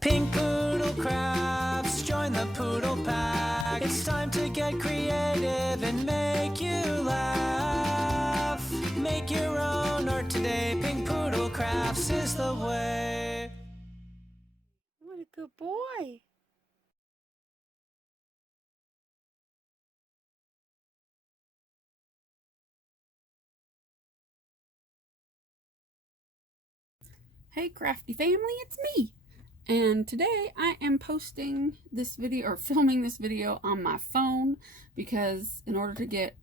Pink Poodle Crafts, join the Poodle Pack. It's time to get creative and make you laugh. Make your own art today. Pink Poodle Crafts is the way. What a good boy. Hey crafty family, it's me. And today I am posting this video or filming this video on my phone because in order to get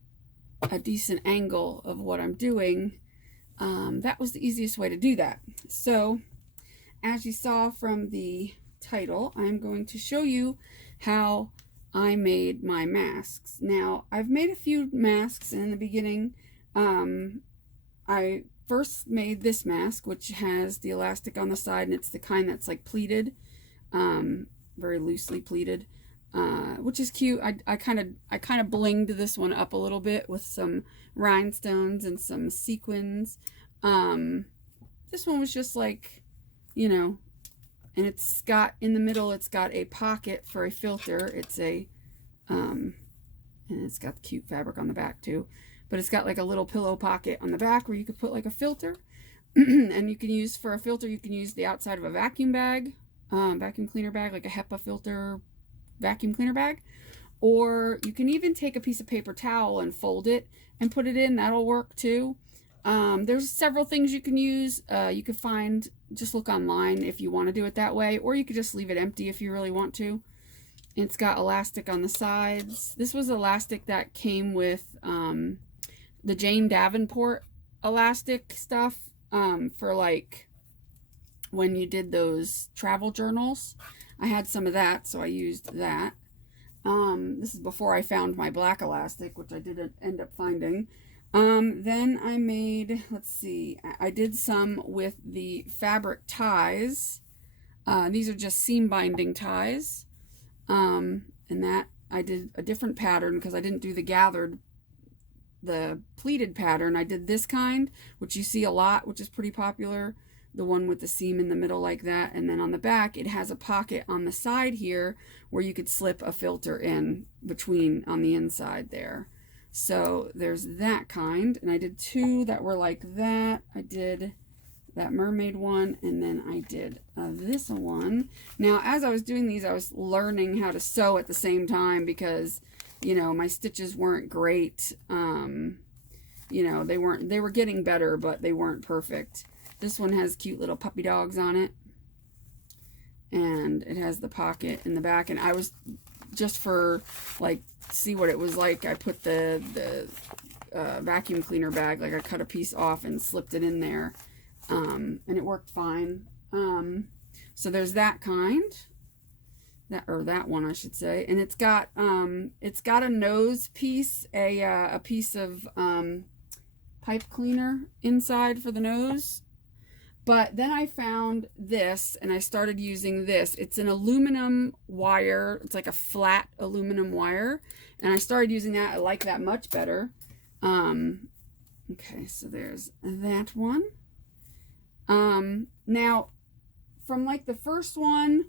a decent angle of what I'm doing, that was the easiest way to do that. So as you saw from the title, I'm going to show you how I made my masks. Now I've made a few masks, and in the beginning I first made this mask, which has the elastic on the side, and it's the kind that's like pleated, very loosely pleated, which is cute. I kind of blinged this one up a little bit with some rhinestones and some sequins. This one was just like, you know, and it's got in the middle, it's got a pocket for a filter. It's a and it's got the cute fabric on the back too. But it's got like a little pillow pocket on the back where you could put like a filter. And you can use, for a filter, you can use the outside of a vacuum bag, vacuum cleaner bag, like a HEPA filter vacuum cleaner bag. Or you can even take a piece of paper towel and fold it and put it in. That'll work too. There's several things you can use. You could find, just look online if you want to do it that way, or you could just leave it empty if you really want to. It's got elastic on the sides. This was elastic that came with the Jane Davenport elastic stuff for like when you did those travel journals. I had some of that, so I used that. This is before I found my black elastic, which I didn't end up finding. Then I made, let's see, I did some with the fabric ties. These are just seam binding ties. And that I did a different pattern because I didn't do the pleated pattern. I did this kind, which you see a lot, which is pretty popular, the one with the seam in the middle like that, and then on the back it has a pocket on the side here where you could slip a filter in between on the inside there. So there's that kind, and I did two that were like that. I did that mermaid one, and then I did this one. Now as I was doing these, I was learning how to sew at the same time because, you know, my stitches weren't great. You know, they were getting better, but they weren't perfect. This one has cute little puppy dogs on it, and it has the pocket in the back, and I was just for like see what it was like, I put the vacuum cleaner bag, like I cut a piece off and slipped it in there, and it worked fine. So there's that kind, that one I should say, and it's got a nose piece, a piece of pipe cleaner inside for the nose. But then I found this and I started using this. It's an aluminum wire. It's like a flat aluminum wire, and I started using that. I like that much better. Okay, so there's that one. Now from like the first one,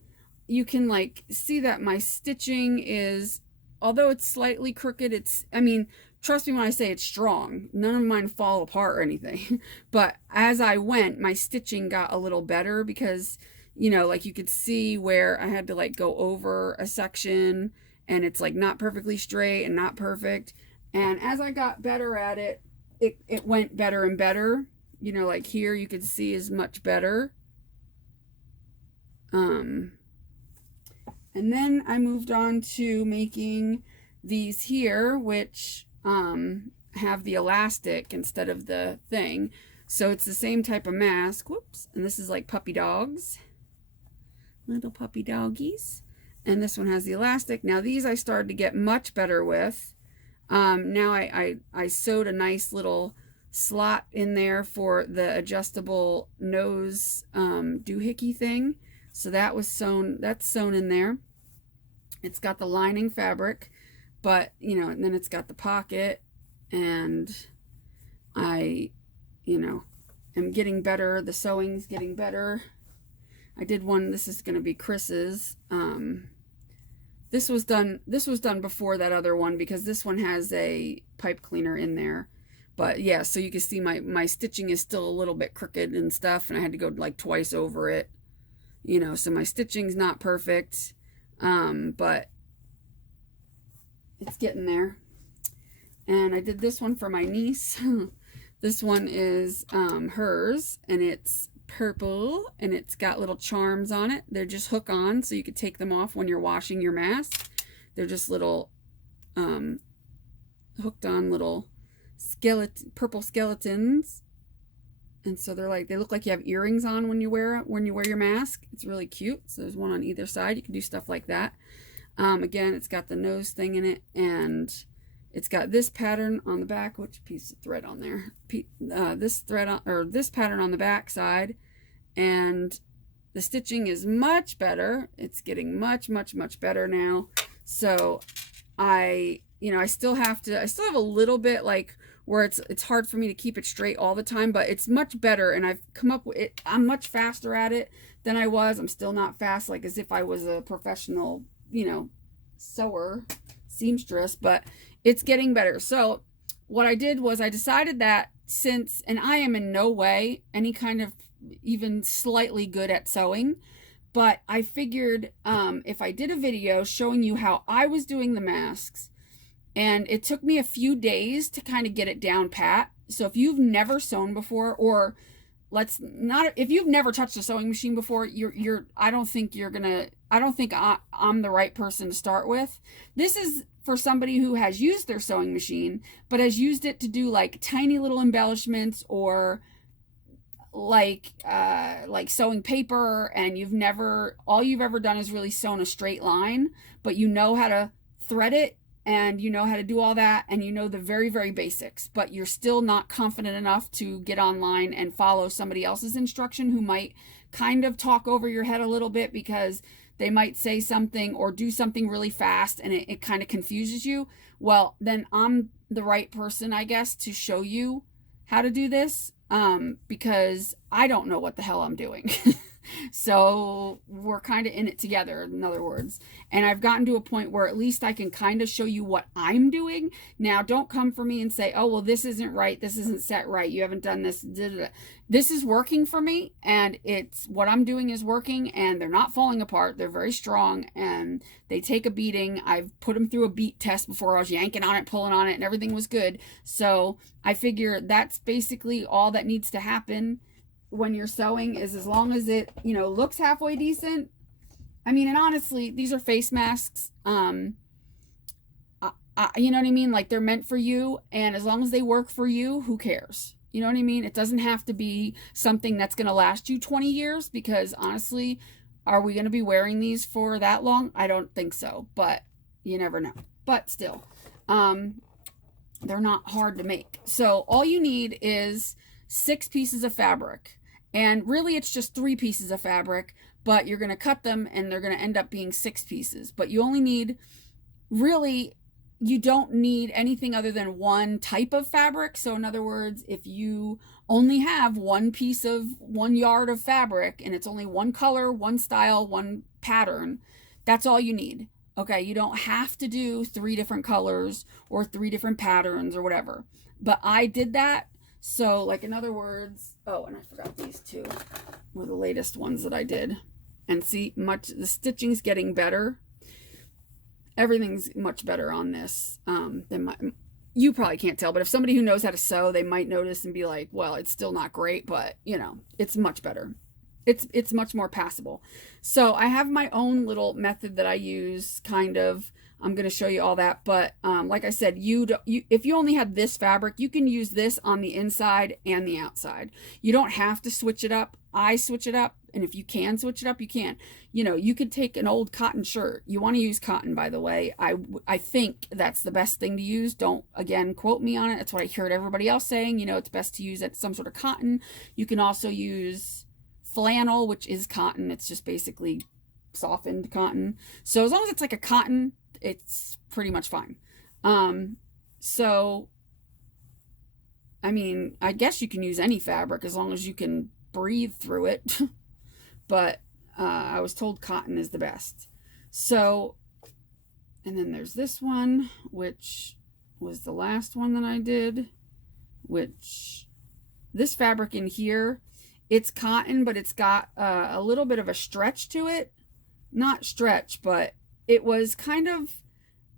you can like see that my stitching is, although it's slightly crooked, it's, I mean, trust me when I say it's strong. None of mine fall apart or anything. But as I went, my stitching got a little better because, you know, like you could see where I had to like go over a section and it's like not perfectly straight and not perfect. And as I got better at it, it went better and better. You know, like here you could see is much better. And then I moved on to making these here, which have the elastic instead of the thing. So it's the same type of mask. Whoops. And this is like puppy dogs. Little puppy doggies. And this one has the elastic. Now these I started to get much better with. Now I sewed a nice little slot in there for the adjustable nose doohickey thing. So that was sewn, that's sewn in there. It's got the lining fabric, but, you know, and then it's got the pocket, and I, you know, am getting better. The sewing's getting better. I did one, this is going to be Chris's. This was done before that other one because this one has a pipe cleaner in there. But yeah, so you can see my stitching is still a little bit crooked and stuff, and I had to go like twice over it. You know, so my stitching's not perfect, but it's getting there. And I did this one for my niece. This one is hers, and it's purple, and it's got little charms on it. They're just hook on, so you could take them off when you're washing your mask. They're just little hooked on little purple skeletons. And so they're like, they look like you have earrings on when you wear your mask. It's really cute. So there's one on either side. You can do stuff like that. Again, it's got the nose thing in it, and it's got this pattern on the back. Which piece of thread on there? This thread on, or this pattern on the back side, and the stitching is much better. It's getting much better now. So I still have a little bit like where it's hard for me to keep it straight all the time, but it's much better, and I've come up with it. I'm much faster at it than I was. I'm still not fast like as if I was a professional, sewer, seamstress, but it's getting better. So what I did was I decided that and I am in no way any kind of even slightly good at sewing, but I figured if I did a video showing you how I was doing the masks, and it took me a few days to kind of get it down pat. So if you've never sewn before, or if you've never touched a sewing machine before, I don't think I'm the right person to start with. This is for somebody who has used their sewing machine, but has used it to do like tiny little embellishments, or like sewing paper, and all you've ever done is really sewn a straight line, but you know how to thread it, and you know how to do all that, and you know the very, very basics, but you're still not confident enough to get online and follow somebody else's instruction who might kind of talk over your head a little bit because they might say something or do something really fast and it kind of confuses you. Well, then I'm the right person, I guess, to show you how to do this, because I don't know what the hell I'm doing. So we're kind of in it together, in other words. And I've gotten to a point where at least I can kind of show you what I'm doing. Now, don't come for me and say, oh, well, this isn't right. This isn't set right. You haven't done this. This is working for me, and what I'm doing is working, and they're not falling apart. They're very strong, and they take a beating. I've put them through a beat test before. I was yanking on it, pulling on it, and everything was good. So I figure that's basically all that needs to happen when you're sewing, is as long as it, looks halfway decent. I mean, and honestly, these are face masks. You know what I mean? Like, they're meant for you, and as long as they work for you, who cares? You know what I mean? It doesn't have to be something that's going to last you 20 years, because honestly, are we going to be wearing these for that long? I don't think so, but you never know. But still, they're not hard to make. So all you need is 6 pieces of fabric. And really, it's just 3 pieces of fabric, but you're going to cut them, and they're going to end up being 6 pieces. But you only need, really, you don't need anything other than one type of fabric. So in other words, if you only have one yard of fabric, and it's only one color, one style, one pattern, that's all you need. Okay, you don't have to do 3 different colors or 3 different patterns or whatever. But I did that. So, like, in other words, oh, and I forgot these 2 were the latest ones that I did. And see, the stitching's getting better. Everything's much better on this than you probably can't tell, but if somebody who knows how to sew, they might notice and be like, well, it's still not great, but it's much better. It's much more passable. So I have my own little method that I use, kind of. I'm going to show you all that, but like I said, if you only have this fabric, you can use this on the inside and the outside. You don't have to switch it up. I switch it up, and if you can switch it up, you can. You could take an old cotton shirt. You want to use cotton, by the way. I think that's the best thing to use. Don't, again, quote me on it. That's what I heard everybody else saying. It's best to use some sort of cotton. You can also use flannel, which is cotton. It's just basically softened cotton. So as long as it's like a cotton, it's pretty much fine. So I mean, I guess you can use any fabric as long as you can breathe through it. But I was told cotton is the best. So, and then there's this one, which was the last one that I did, which this fabric in here, it's cotton, but it's got a little bit of a stretch to it. Not stretch, but it was kind of,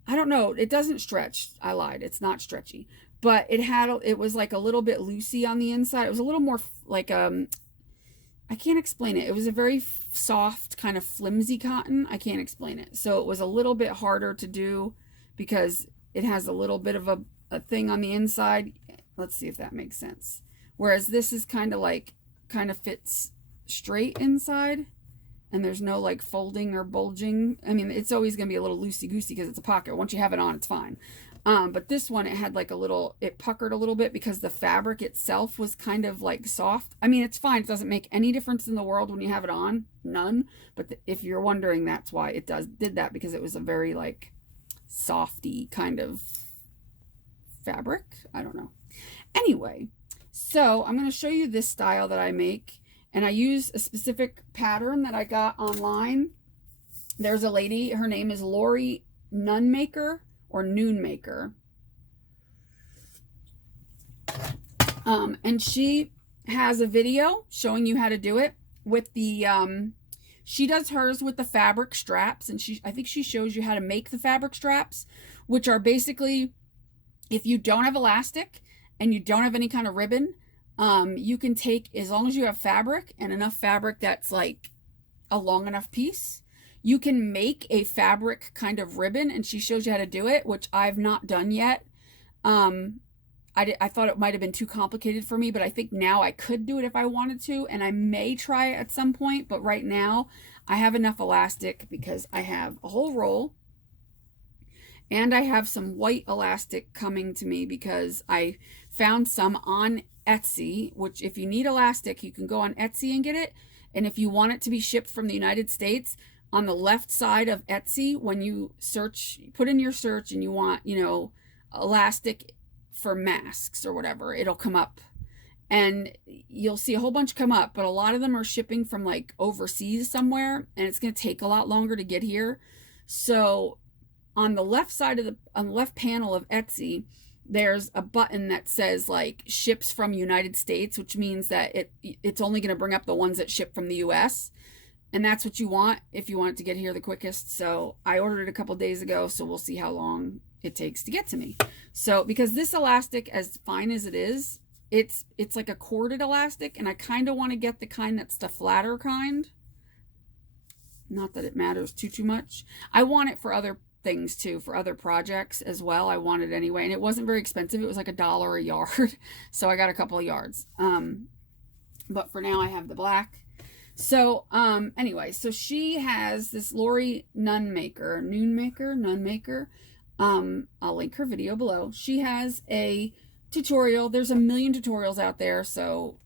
I don't know, it doesn't stretch. I lied. It's not stretchy, but it was like a little bit loosey on the inside. It was a little more like, I can't explain it. It was a very soft kind of flimsy cotton. I can't explain it. So it was a little bit harder to do because it has a little bit of a thing on the inside. Let's see if that makes sense. Whereas this is kind of fits straight inside, and there's no like folding or bulging. I mean, it's always going to be a little loosey-goosey because it's a pocket. Once you have it on, it's fine. But this one, it had like it puckered a little bit because the fabric itself was kind of like soft. I mean, it's fine. It doesn't make any difference in the world when you have it on. None. But if you're wondering, that's why it did that, because it was a very like softy kind of fabric. I don't know. Anyway, so I'm going to show you this style that I make, and I use a specific pattern that I got online. There's a lady, her name is Lori Nunmaker or Noonmaker. And she has a video showing you how to do it with the, she does hers with the fabric straps, and I think she shows you how to make the fabric straps, which are basically, if you don't have elastic and you don't have any kind of ribbon, you can take, as long as you have fabric and enough fabric that's like a long enough piece, you can make a fabric kind of ribbon, and she shows you how to do it, which I've not done yet. I thought it might have been too complicated for me, but I think now I could do it if I wanted to, and I may try it at some point, but right now I have enough elastic because I have a whole roll, and I have some white elastic coming to me because I found some on Etsy, which if you need elastic, you can go on Etsy and get it. And if you want it to be shipped from the United States, on the left side of Etsy, when you search, put in your search and you want, elastic for masks or whatever, it'll come up. And you'll see a whole bunch come up, but a lot of them are shipping from like overseas somewhere, and it's going to take a lot longer to get here. So on the left side on the left panel of Etsy, there's a button that says like ships from United States, which means that it's only going to bring up the ones that ship from the US. And that's what you want if you want it to get here the quickest. So I ordered it a couple days ago, so we'll see how long it takes to get to me. So because this elastic, as fine as it is, it's like a corded elastic, and I kind of want to get the kind that's the flatter kind. Not that it matters too much. I want it for other things too, for other projects as well. I want it anyway, and it wasn't very expensive. It was like $1 a yard. So I got a couple of yards. But for now I have the black. So, anyway, so she has this Lori Nunmaker. I'll link her video below. She has a tutorial. There's a million tutorials out there, so,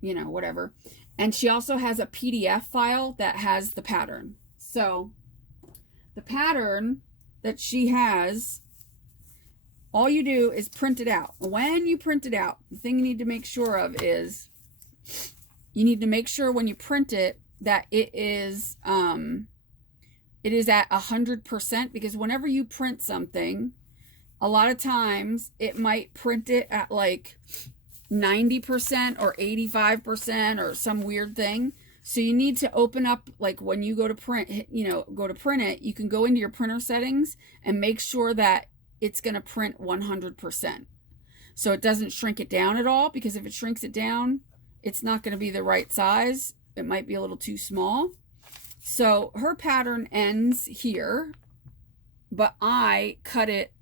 whatever. And she also has a PDF file that has the pattern. So, the pattern that she has, all you do is print it out. When you print it out, the thing you need to make sure of is, you need to make sure when you print it that it is at 100%, because whenever you print something, a lot of times it might print it at like 90% or 85% or some weird thing. So you need to open up, like when you go to print, go to print it, you can go into your printer settings and make sure that it's going to print 100%. So it doesn't shrink it down at all, because if it shrinks it down, it's not going to be the right size. It might be a little too small. So her pattern ends here, but I cut it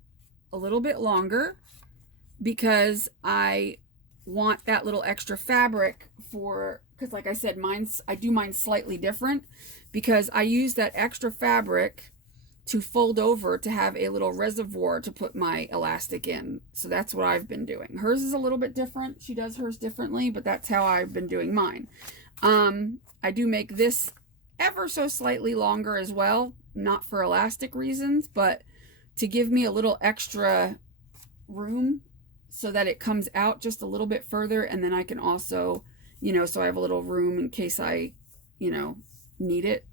a little bit longer because I want that little extra fabric because like I said, I do mine slightly different, because I use that extra fabric to fold over to have a little reservoir to put my elastic in. So that's what I've been doing. Hers is a little bit different. She does hers differently, but that's how I've been doing mine. I do make this ever so slightly longer as well, not for elastic reasons, but to give me a little extra room so that it comes out just a little bit further, and then I can also, so I have a little room in case I, need it.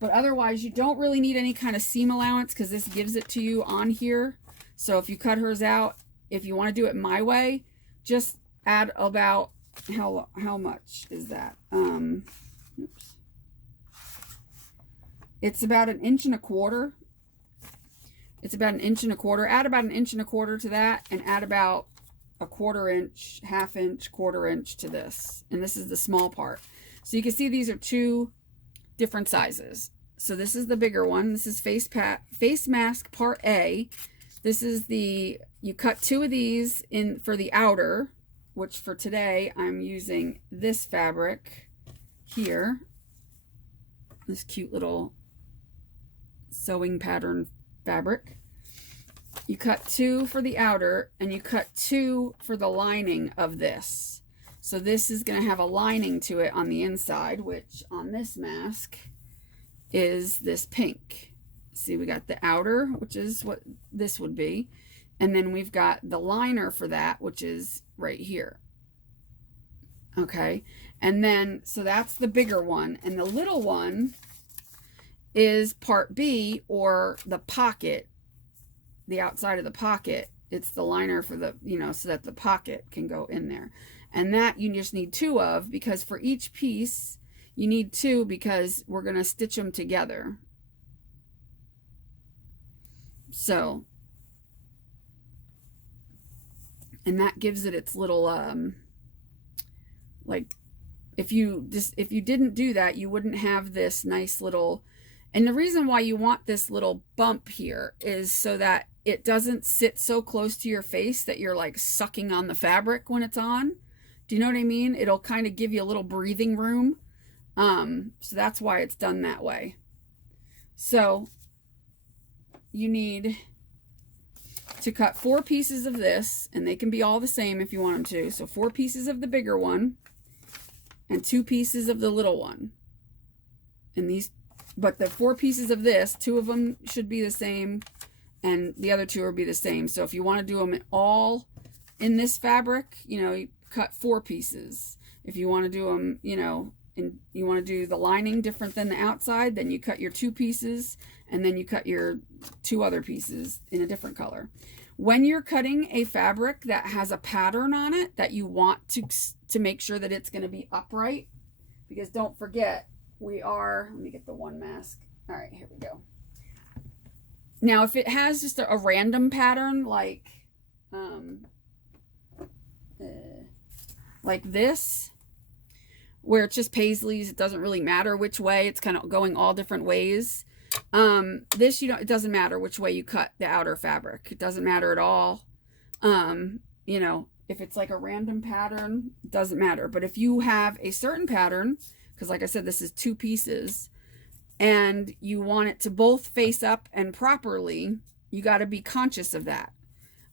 But otherwise, you don't really need any kind of seam allowance because this gives it to you on here. So if you cut hers out, if you want to do it my way, just add about, how much is that? Oops. It's about 1.25 inches. It's about 1.25 inches. Add about 1.25 inches to that, and add about a 1/4 inch, 1/2 inch, 1/4 inch to this. And this is the small part. So you can see these are 2 different sizes. So this is the bigger one. This is face mask part A. This is you cut 2 of these in for the outer, which for today I'm using this fabric here. This cute little sewing pattern fabric. You cut 2 for the outer, and you cut 2 for the lining of this. So this is going to have a lining to it on the inside, which on this mask is this pink. See, we got the outer, which is what this would be. And then we've got the liner for that, which is right here. Okay. And then, so that's the bigger one. And the little one is part B, or the pocket, the outside of the pocket. It's the liner for the, so that the pocket can go in there. And that you just need 2 of, because for each piece you need 2, because we're going to stitch them together. So, and that gives it its little, like, if you didn't do that, you wouldn't have this nice little, and the reason why you want this little bump here is so that it doesn't sit so close to your face that you're like sucking on the fabric when it's on. Do you know what I mean? It'll kind of give you a little breathing room. So that's why it's done that way. So you need to cut 4 pieces of this, and they can be all the same if you want them to. So 4 pieces of the bigger one and 2 pieces of the little one. And these, but the 4 pieces of this, 2 of them should be the same, and the other 2 will be the same. So if you want to do them all in this fabric, you cut 4 pieces. If you want to do them, and you want to do the lining different than the outside, then you cut your 2 pieces, and then you cut your 2 other pieces in a different color. When you're cutting a fabric that has a pattern on it that you want to make sure that it's going to be upright, because don't forget, let me get the one mask. All right, here we go. Now, if it has just a random pattern like this, where it's just paisleys, it doesn't really matter which way, it's kind of going all different ways. This, it doesn't matter which way you cut the outer fabric. It doesn't matter at all. If it's like a random pattern, it doesn't matter. But if you have a certain pattern, because like I said, this is 2 pieces, and you want it to both face up and properly, you got to be conscious of that.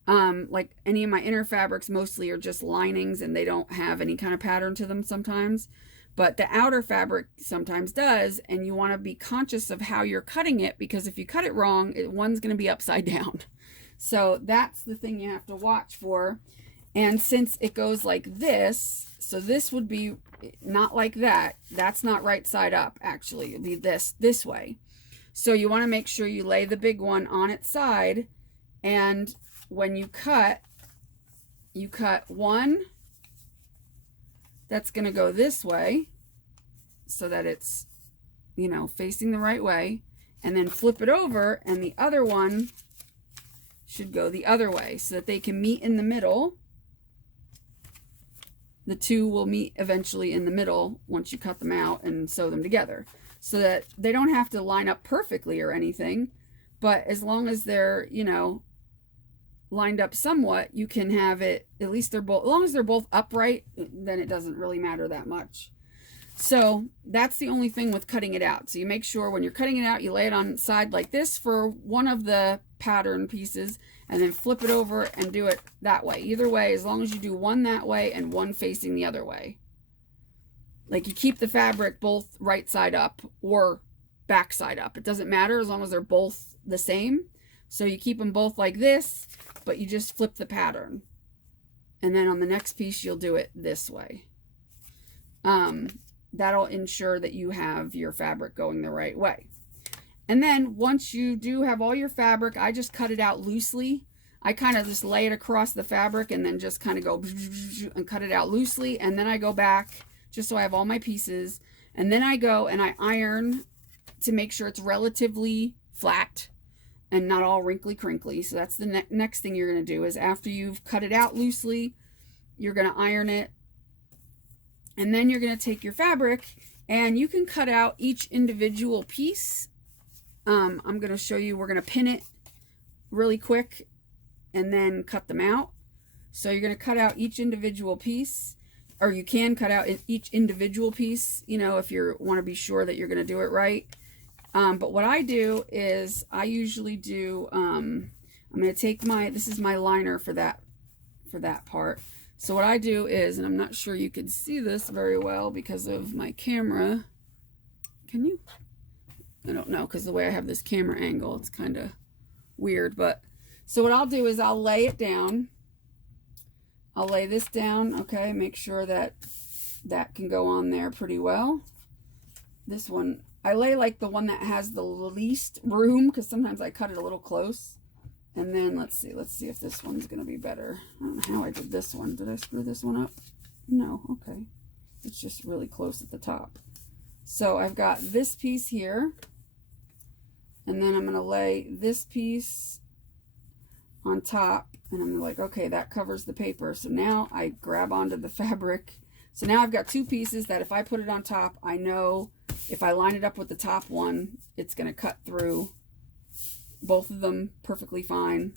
Like any of my inner fabrics mostly are just linings, and they don't have any kind of pattern to them sometimes. But the outer fabric sometimes does, and you want to be conscious of how you're cutting it, because if you cut it wrong, one's going to be upside down. So that's the thing you have to watch for. And since it goes like this, so this would be not like that. That's not right side up, actually. It'd be this way. So you want to make sure you lay the big one on its side, and when you cut one that's going to go this way so that it's, facing the right way, and then flip it over, and the other one should go the other way so that they can meet in the middle. The 2 will meet eventually in the middle once you cut them out and sew them together, so that they don't have to line up perfectly or anything, but as long as they're, lined up somewhat, you can have it, at least as long as they're both upright, then it doesn't really matter that much. So that's the only thing with cutting it out. So you make sure when you're cutting it out, you lay it on its side like this for one of the pattern pieces, and then flip it over and do it that way. Either way, as long as you do one that way and one facing the other way. Like, you keep the fabric both right side up or back side up. It doesn't matter as long as they're both the same. So you keep them both like this, but you just flip the pattern. And then on the next piece, you'll do it this way. that'll ensure that you have your fabric going the right way. And then once you do have all your fabric, I just cut it out loosely. I kind of just lay it across the fabric and then just kind of go and cut it out loosely. And then I go back just so I have all my pieces. And then I go and I iron to make sure it's relatively flat and not all wrinkly crinkly. So that's the next thing you're going to do is after you've cut it out loosely, you're going to iron it. And then you're going to take your fabric and you can cut out each individual piece. I'm going to show you, we're going to pin it really quick and then cut them out. So you're going to cut out each individual piece, or you can cut out each individual piece, you know, if you want to be sure that you're going to do it right. But what I do is I usually do, I'm going to take this is my liner for that part. So what I do is, and I'm not sure you can see this very well because of my camera. Can you? I don't know, because the way I have this camera angle, it's kind of weird. But so what I'll do is I'll lay it down. I'll lay this down, okay, make sure that that can go on there pretty well. This one, I lay like the one that has the least room, because sometimes I cut it a little close. And then let's see if this one's going to be better. I don't know how I did this one. Did I screw this one up? No, okay. It's just really close at the top. So I've got this piece here. And then I'm going to lay this piece on top. And I'm like, okay, that covers the paper. So now I grab onto the fabric. So now I've got two pieces that if I put it on top, I know if I line it up with the top one, it's going to cut through both of them perfectly fine.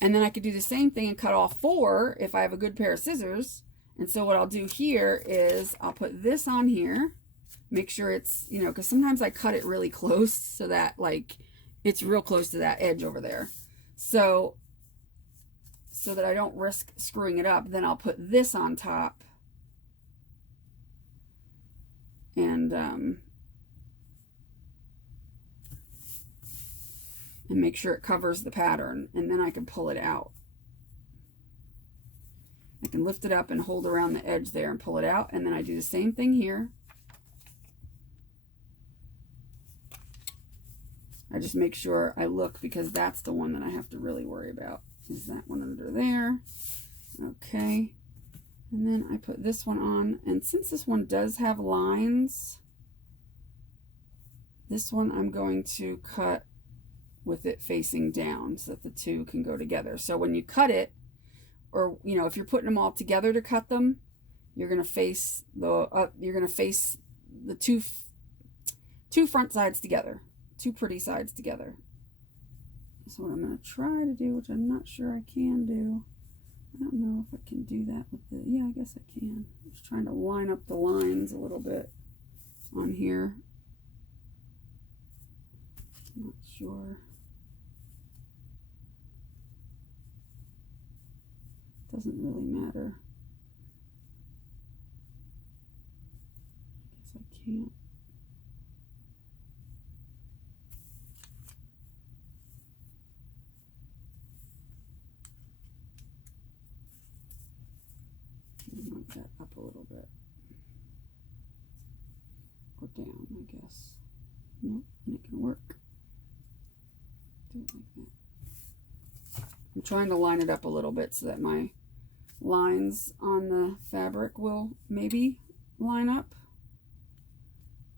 And then I could do the same thing and cut all four if I have a good pair of scissors. And so what I'll do here is I'll put this on here, make sure it's, you know, because sometimes I cut it really close so that like it's real close to that edge over there. So that I don't risk screwing it up, then I'll put this on top. And make sure it covers the pattern, and then I can pull it out. I can lift it up and hold around the edge there and pull it out, and then I do the same thing here. I just make sure I look, because that's the one that I have to really worry about, is that one under there. Okay, and then I put this one on, and since this one does have lines, this one I'm going to cut with it facing down so that the two can go together. So when you cut it, or you know, if you're putting them all together to cut them, you're going to face the two front sides together, two pretty sides together. So what I'm going to try to do, which I'm not sure I can do, I don't know if I can do that with the, yeah, I guess I can. I'm just trying to line up the lines a little bit on here. I'm not sure. Doesn't really matter. I guess I can't. Mark that up a little bit. Or down, I guess. Nope, and it can work. Do it like that. I'm trying to line it up a little bit so that my lines on the fabric will maybe line up.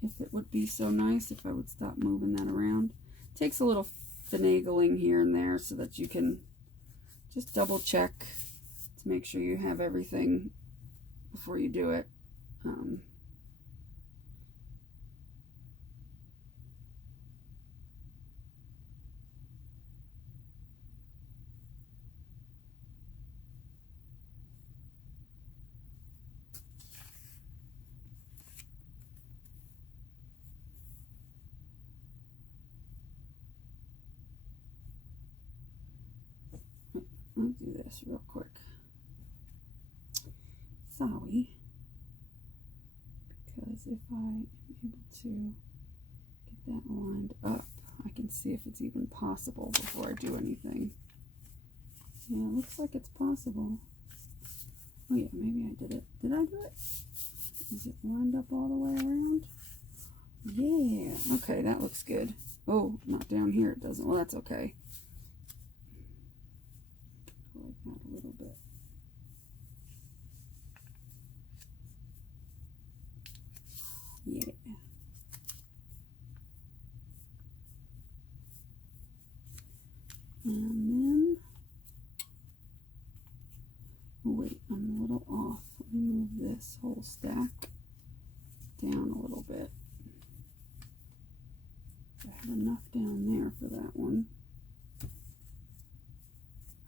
If it would be so nice if I would stop moving that around. It takes a little finagling here and there so that you can just double check to make sure you have everything before you do it. I'll do this real quick. Sorry. Because if I am able to get that lined up, I can see if it's even possible before I do anything. Yeah, it looks like it's possible. Oh yeah, maybe I did it. Did I do it? Is it lined up all the way around? Yeah. Okay, that looks good. Oh, not down here. It doesn't. Well, that's okay. Like that a little bit. Yeah. And then, oh wait, I'm a little off. Let me move this whole stack down a little bit. I have enough down there for that one.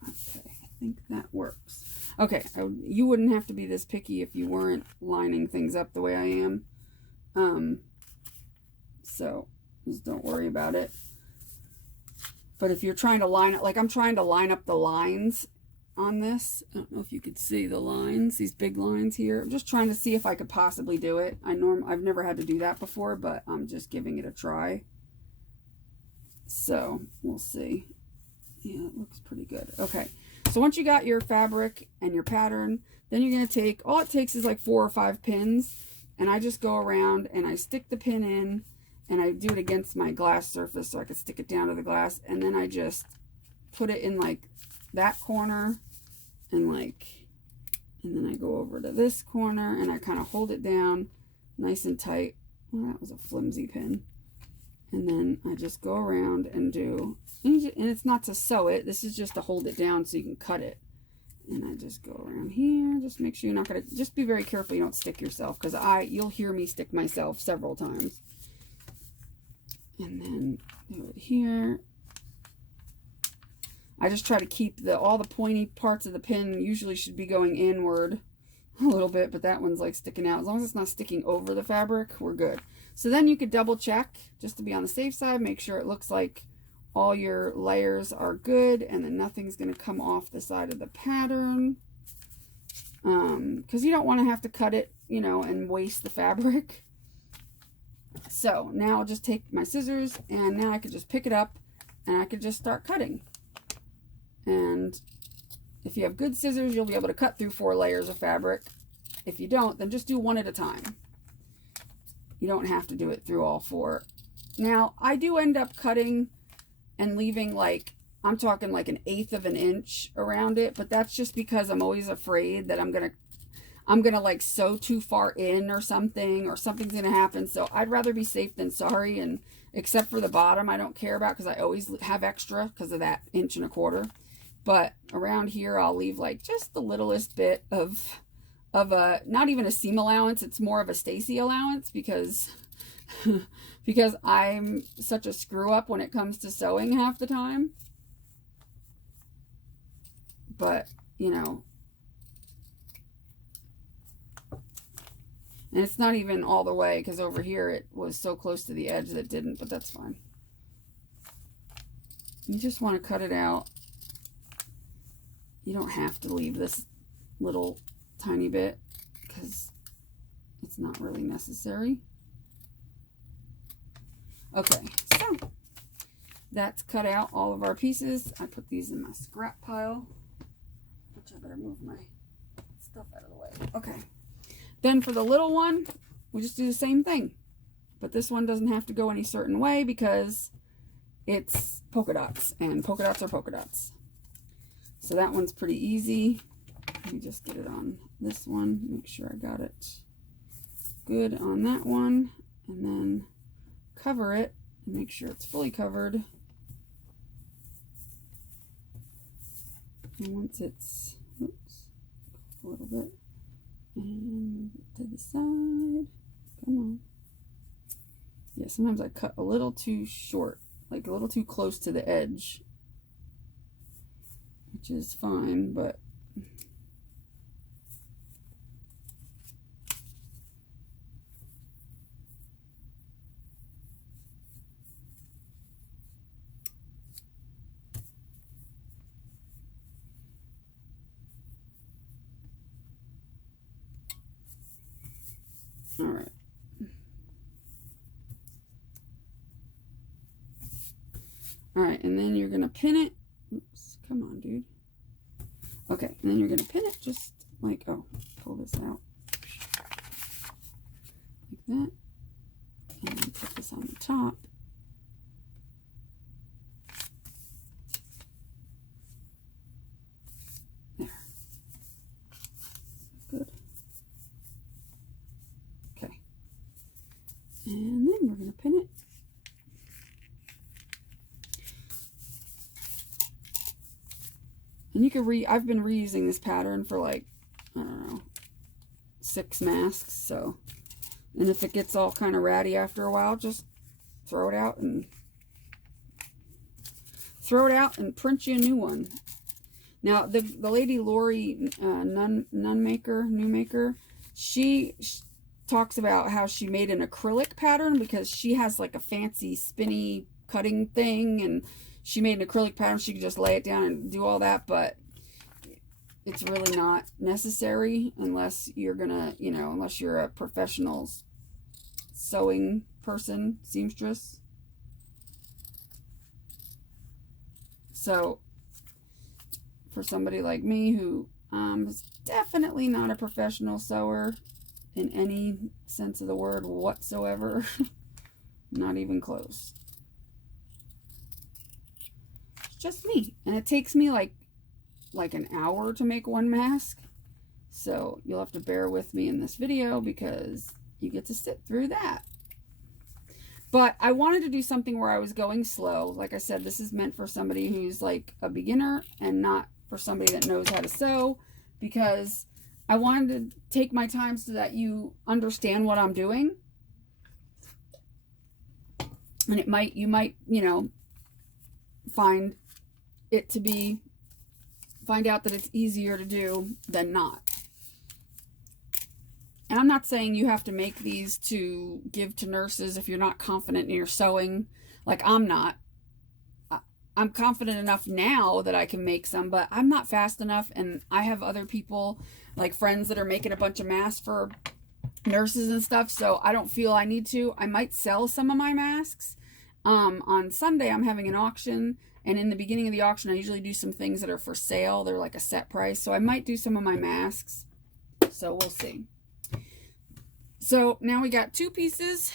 Okay, I think that works. Okay, you wouldn't have to be this picky if you weren't lining things up the way I am. So just don't worry about it. But if you're trying to line it, like I'm trying to line up the lines on this. I don't know if you could see the lines, these big lines here. I'm just trying to see if I could possibly do it. I've never had to do that before, but I'm just giving it a try. So we'll see. Yeah, it looks pretty good. Okay, so once you got your fabric and your pattern, then you're going to take, all it takes is like 4 or 5 pins, and I just go around and I stick the pin in, and I do it against my glass surface so I can stick it down to the glass, and then I just put it in like that corner, and then I go over to this corner, and I kind of hold it down nice and tight. Well, that was a flimsy pin. And then I just go around and do, and it's not to sew it, this is just to hold it down so you can cut it. And I just go around here, just make sure you're not going to, just be very careful you don't stick yourself, because you'll hear me stick myself several times. And then do it here. I just try to keep all the pointy parts of the pin usually should be going inward a little bit, but that one's like sticking out. As long as it's not sticking over the fabric, we're good. So then you could double check just to be on the safe side, make sure it looks like all your layers are good and then nothing's going to come off the side of the pattern. Because you don't want to have to cut it, you know, and waste the fabric. So now I'll just take my scissors, and now I could just pick it up and I could just start cutting. And if you have good scissors, you'll be able to cut through 4 layers of fabric. If you don't, then just do one at a time. You don't have to do it through all 4. Now, I do end up cutting and leaving like, I'm talking like 1/8 of an inch around it, but that's just because I'm always afraid that I'm gonna like sew too far in or something's gonna happen. So I'd rather be safe than sorry, and except for the bottom, I don't care about, because I always have extra because of that 1.25 inches. But around here, I'll leave like just the littlest bit of a, not even a seam allowance, it's more of a Stacy allowance, because because I'm such a screw up when it comes to sewing half the time. But, you know, and it's not even all the way, because over here it was so close to the edge that it didn't, but that's fine. You just want to cut it out. You don't have to leave this little tiny bit, because it's not really necessary. Okay, so that's cut out all of our pieces. I put these in my scrap pile, which I better move my stuff out of the way. Okay, then for the little one, we just do the same thing, but this one doesn't have to go any certain way because it's polka dots, and polka dots are polka dots. So that one's pretty easy. Let me just get it on this one, make sure I got it good on that one, and then cover it and make sure it's fully covered. And once it's, oops, a little bit, and move it to the side. Come on. Yeah, sometimes I cut a little too short, like a little too close to the edge, which is fine, but all right. All right, and then you're gonna pin it. Oops, come on, dude. Okay, and then you're gonna pin it just like, oh, pull this out. that. And then put this on the top. There. Good. Okay. And then we're going to pin it. And you can I've been reusing this pattern for like, I don't know, 6 masks, so. And if it gets all kind of ratty after a while, just throw it out and print you a new one. Now, the lady Lori Newmaker, she talks about how she made an acrylic pattern because she has like a fancy spinny cutting thing, and she made an acrylic pattern. She could just lay it down and do all that, but it's really not necessary unless you're gonna, you know, unless you're a professional sewing person, seamstress. So for somebody like me who is definitely not a professional sewer in any sense of the word whatsoever, not even close. It's just me, and it takes me like an hour to make one mask, so you'll have to bear with me in this video because you get to sit through that. But I wanted to do something where I was going slow. Like I said, this is meant for somebody who's like a beginner and not for somebody that knows how to sew, because I wanted to take my time so that you understand what I'm doing. And you might, you know, find out that it's easier to do than not. And I'm not saying you have to make these to give to nurses if you're not confident in your sewing. Like I'm not. I'm confident enough now that I can make some, but I'm not fast enough, and I have other people, like friends, that are making a bunch of masks for nurses and stuff, so I don't feel I need to. I might sell some of my masks. On Sunday, I'm having an auction, and in the beginning of the auction, I usually do some things that are for sale. They're like a set price, so I might do some of my masks. So we'll see. So now we got 2 pieces,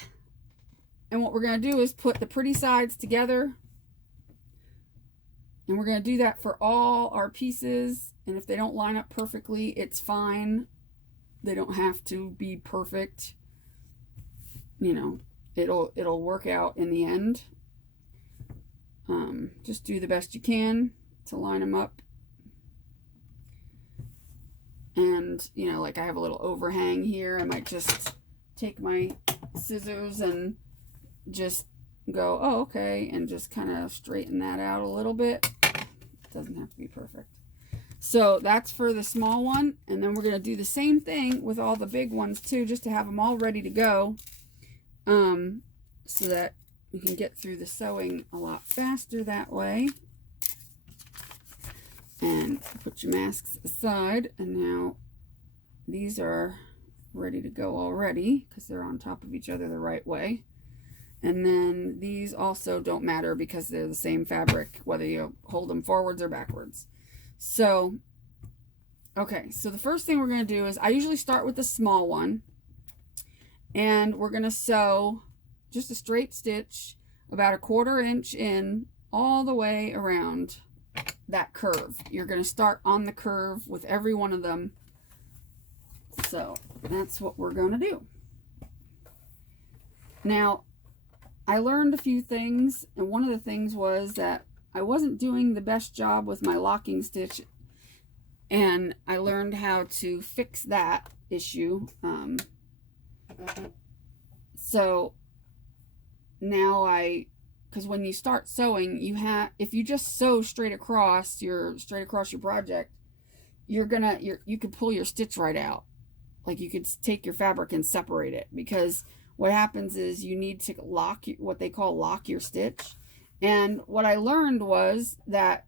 and what we're going to do is put the pretty sides together, and we're going to do that for all our pieces. And if they don't line up perfectly, it's fine. They don't have to be perfect. You know, it'll work out in the end. Just do the best you can to line them up. And, you know, like I have a little overhang here. I might just take my scissors and just go, oh, okay, and just kind of straighten that out a little bit. It doesn't have to be perfect. So that's for the small one. And then we're going to do the same thing with all the big ones too, just to have them all ready to go. So that we can get through the sewing a lot faster that way. And put your masks aside. And now these are ready to go already because they're on top of each other the right way. And then these also don't matter because they're the same fabric, whether you hold them forwards or backwards. So, okay, so the first thing we're going to do is I usually start with the small one. And we're going to sew just a straight stitch about 1/4 inch in all the way around that curve. You're going to start on the curve with every one of them. So that's what we're going to do. Now, I learned a few things, and one of the things was that I wasn't doing the best job with my locking stitch, and I learned how to fix that issue. So now because when you start sewing, if you just sew straight across your project, you could pull your stitch right out. Like you could take your fabric and separate it, because what happens is you need to what they call lock your stitch. And what I learned was that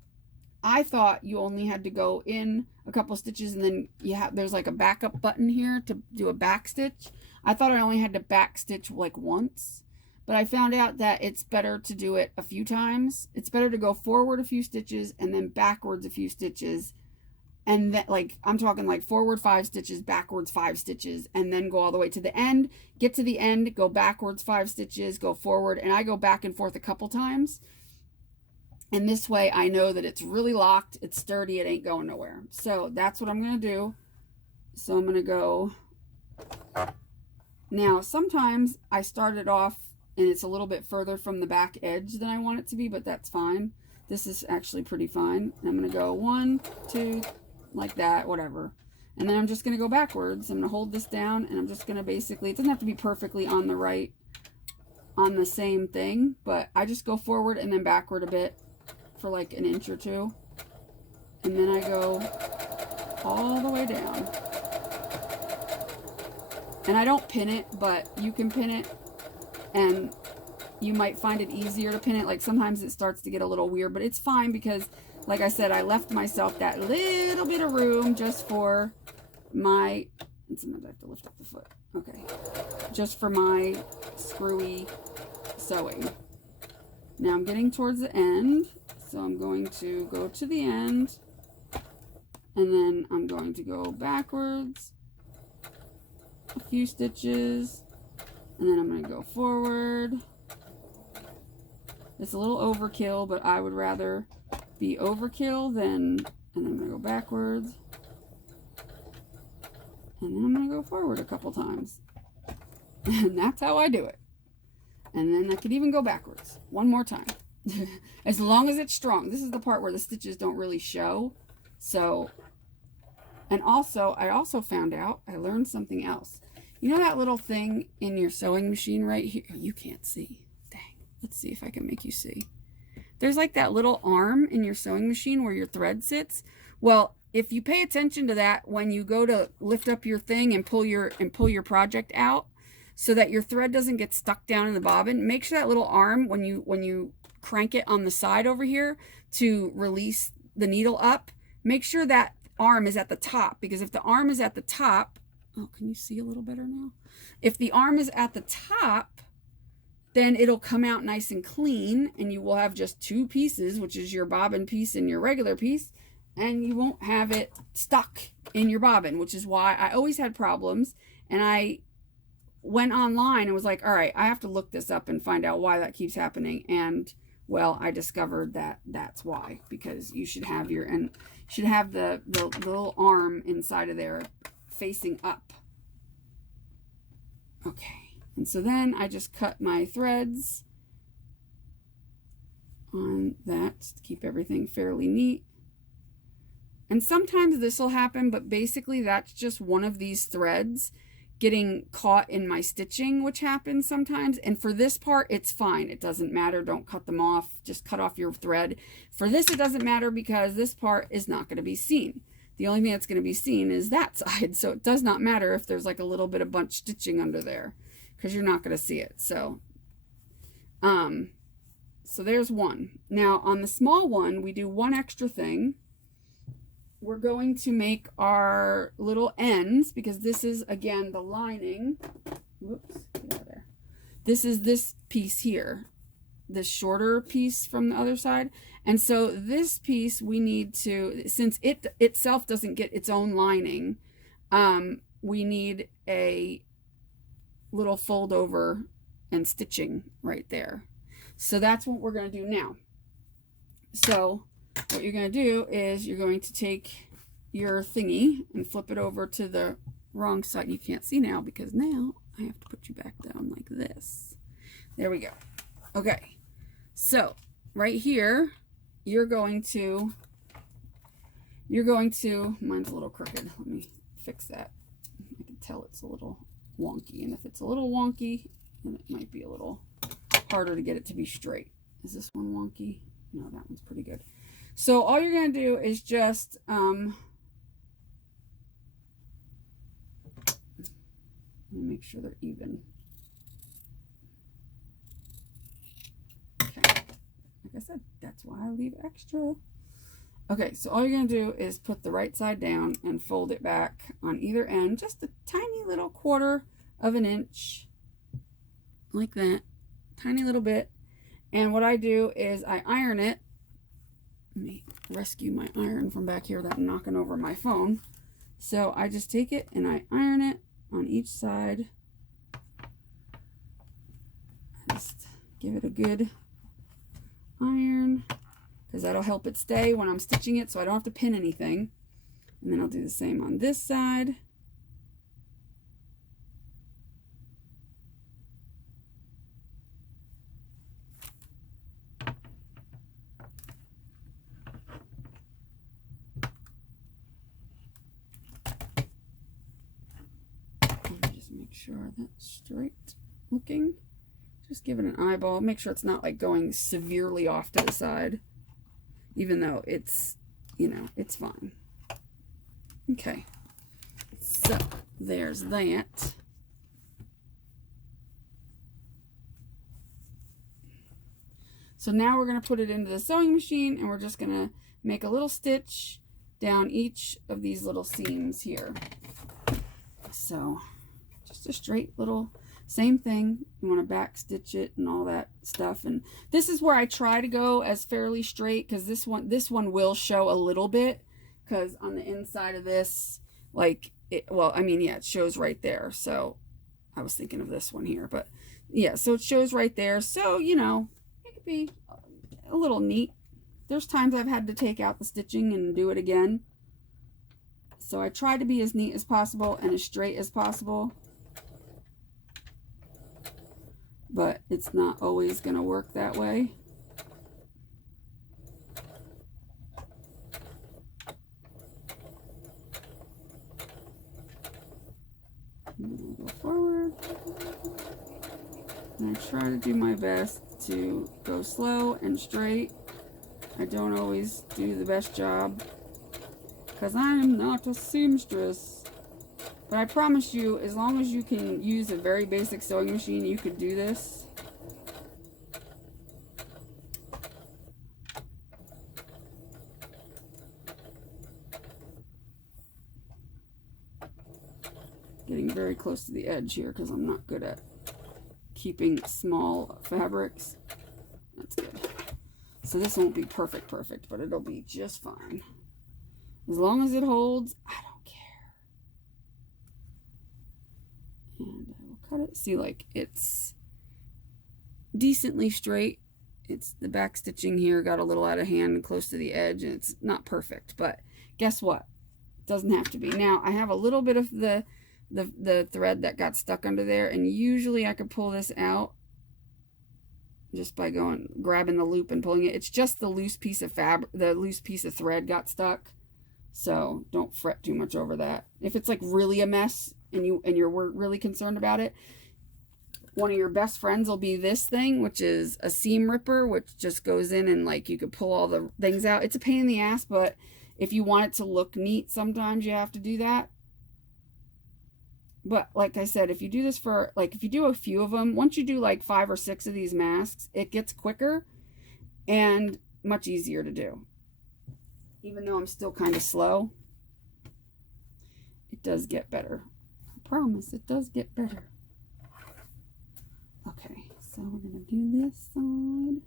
I thought you only had to go in a couple stitches and then there's like a backup button here to do a back stitch. I thought I only had to back stitch like once, but I found out that it's better to do it a few times. It's better to go forward a few stitches and then backwards a few stitches and then like I'm talking like forward 5 stitches, backwards 5 stitches, and then go all the way to the end, get to the end, go backwards 5 stitches, go forward, and I go back and forth a couple times. And this way I know that it's really locked, it's sturdy, it ain't going nowhere. So that's what I'm going to do. So I'm going to go. Now, sometimes I start it off and it's a little bit further from the back edge than I want it to be, but that's fine. This is actually pretty fine. I'm going to go 1, 2, like that, whatever. And then I'm just going to go backwards. I'm going to hold this down and I'm just going to basically, it doesn't have to be perfectly on the right, on the same thing, but I just go forward and then backward a bit for like an inch or two. And then I go all the way down. And I don't pin it, but you can pin it, and you might find it easier to pin it. Like sometimes it starts to get a little weird, but it's fine because, like I said, I left myself that little bit of room just for my, and sometimes I have to lift up the foot. Okay. Just for my screwy sewing. Now I'm getting towards the end, so I'm going to go to the end, and then I'm going to go backwards a few stitches, and then I'm going to go forward. It's a little overkill, but I would rather be overkill than, and then I'm going to go backwards, and then I'm going to go forward a couple times. And that's how I do it. And then I could even go backwards one more time. As long as it's strong. This is the part where the stitches don't really show. So, and also, I also found out, I learned something else. You know that little thing in your sewing machine right here? Oh, you can't see. Dang. Let's see if I can make you see. There's like that little arm in your sewing machine where your thread sits. Well, if you pay attention to that when you go to lift up your thing and pull your project out, so that your thread doesn't get stuck down in the bobbin, make sure that little arm, when you crank it on the side over here to release the needle up, make sure that arm is at the top, because if the arm is at the top, oh, can you see a little better now? If the arm is at the top, then it'll come out nice and clean, and you will have just 2 pieces, which is your bobbin piece and your regular piece, and you won't have it stuck in your bobbin, which is why I always had problems. And I went online and was like, all right, I have to look this up and find out why that keeps happening. And well, I discovered that that's why, because you should have your, and should have the little arm inside of there facing up. Okay. And so then I just cut my threads on that to keep everything fairly neat. And sometimes this will happen, but basically that's just one of these threads getting caught in my stitching, which happens sometimes. And for this part, it's fine. It doesn't matter. Don't cut them off. Just cut off your thread. For this, it doesn't matter because this part is not going to be seen. The only thing that's going to be seen is that side. So it does not matter if there's like a little bit of bunch stitching under there, because you're not going to see it. So there's one. Now on the small one, we do one extra thing. We're going to make our little ends, because this is, again, the lining. Whoops, get out of there. This is this piece here, this shorter piece from the other side. And so this piece we need to, since it itself doesn't get its own lining, we need a little fold over and stitching right there. So that's what we're going to do now. So what you're going to do is you're going to take your thingy and flip it over to the wrong side. You can't see now because now I have to put you back down like this. There we go. Okay. So right here, you're going to, mine's a little crooked. Let me fix that. I can tell it's a little wonky. And if it's a little wonky, then it might be a little harder to get it to be straight. Is this one wonky? No, that one's pretty good. So all you're going to do is just let me make sure they're even. Okay. Like I said, that's why I leave extra. Okay, so all you're going to do is put the right side down and fold it back on either end, just a tiny little 1/4 of an inch, like that, tiny little bit. And what I do is I iron it Let me rescue my iron from back here without knocking over my phone. So I just take it and I iron it on each side. Just give it a good iron, because that'll help it stay when I'm stitching it so I don't have to pin anything. And then I'll do the same on this side. Just make sure that's straight looking. Just give it an eyeball. Make sure it's not like going severely off to the side, even though it's, you know, it's fine. Okay, so there's that. So now we're going to put it into the sewing machine, and we're just going to make a little stitch down each of these little seams here. So just a straight little, same thing. You want to back stitch it and all that stuff. And this is where I try to go as fairly straight, because this one will show a little bit, because on the inside of this, like, well, I mean, yeah, it shows right there. So I was thinking of this one here, but yeah, so it shows right there. So, you know, it could be a little neat. There's times I've had to take out the stitching and do it again. So I try to be as neat as possible and as straight as possible, but it's not always going to work that way. And I'll go forward, and I try to do my best to go slow and straight. I don't always do the best job, because I am not a seamstress. But I promise you, as long as you can use a very basic sewing machine, you could do this. Getting very close to the edge here, because I'm not good at keeping small fabrics. That's good. So this won't be perfect, but it'll be just fine. As long as it holds, I don't care. And I will cut it. See, like, it's decently straight. It's the back stitching here got a little out of hand and close to the edge, and it's not perfect, but guess what? It doesn't have to be. Now, I have a little bit of the thread that got stuck under there, and usually I could pull this out just by grabbing the loop and pulling it. It's just the loose piece of thread got stuck. So don't fret too much over that. If it's like really a mess and you're really concerned about it, one of your best friends will be this thing, which is a seam ripper, which just goes in and, like, you could pull all the things out. It's a pain in the ass, but if you want it to look neat, sometimes you have to do that. But like I said, if you do this for, like, if you do a few of them, once you do like 5 or 6 of these masks, it gets quicker and much easier to do. Even though I'm still kind of slow, it does get better. I promise, it does get better. Okay, so we're going to do this side.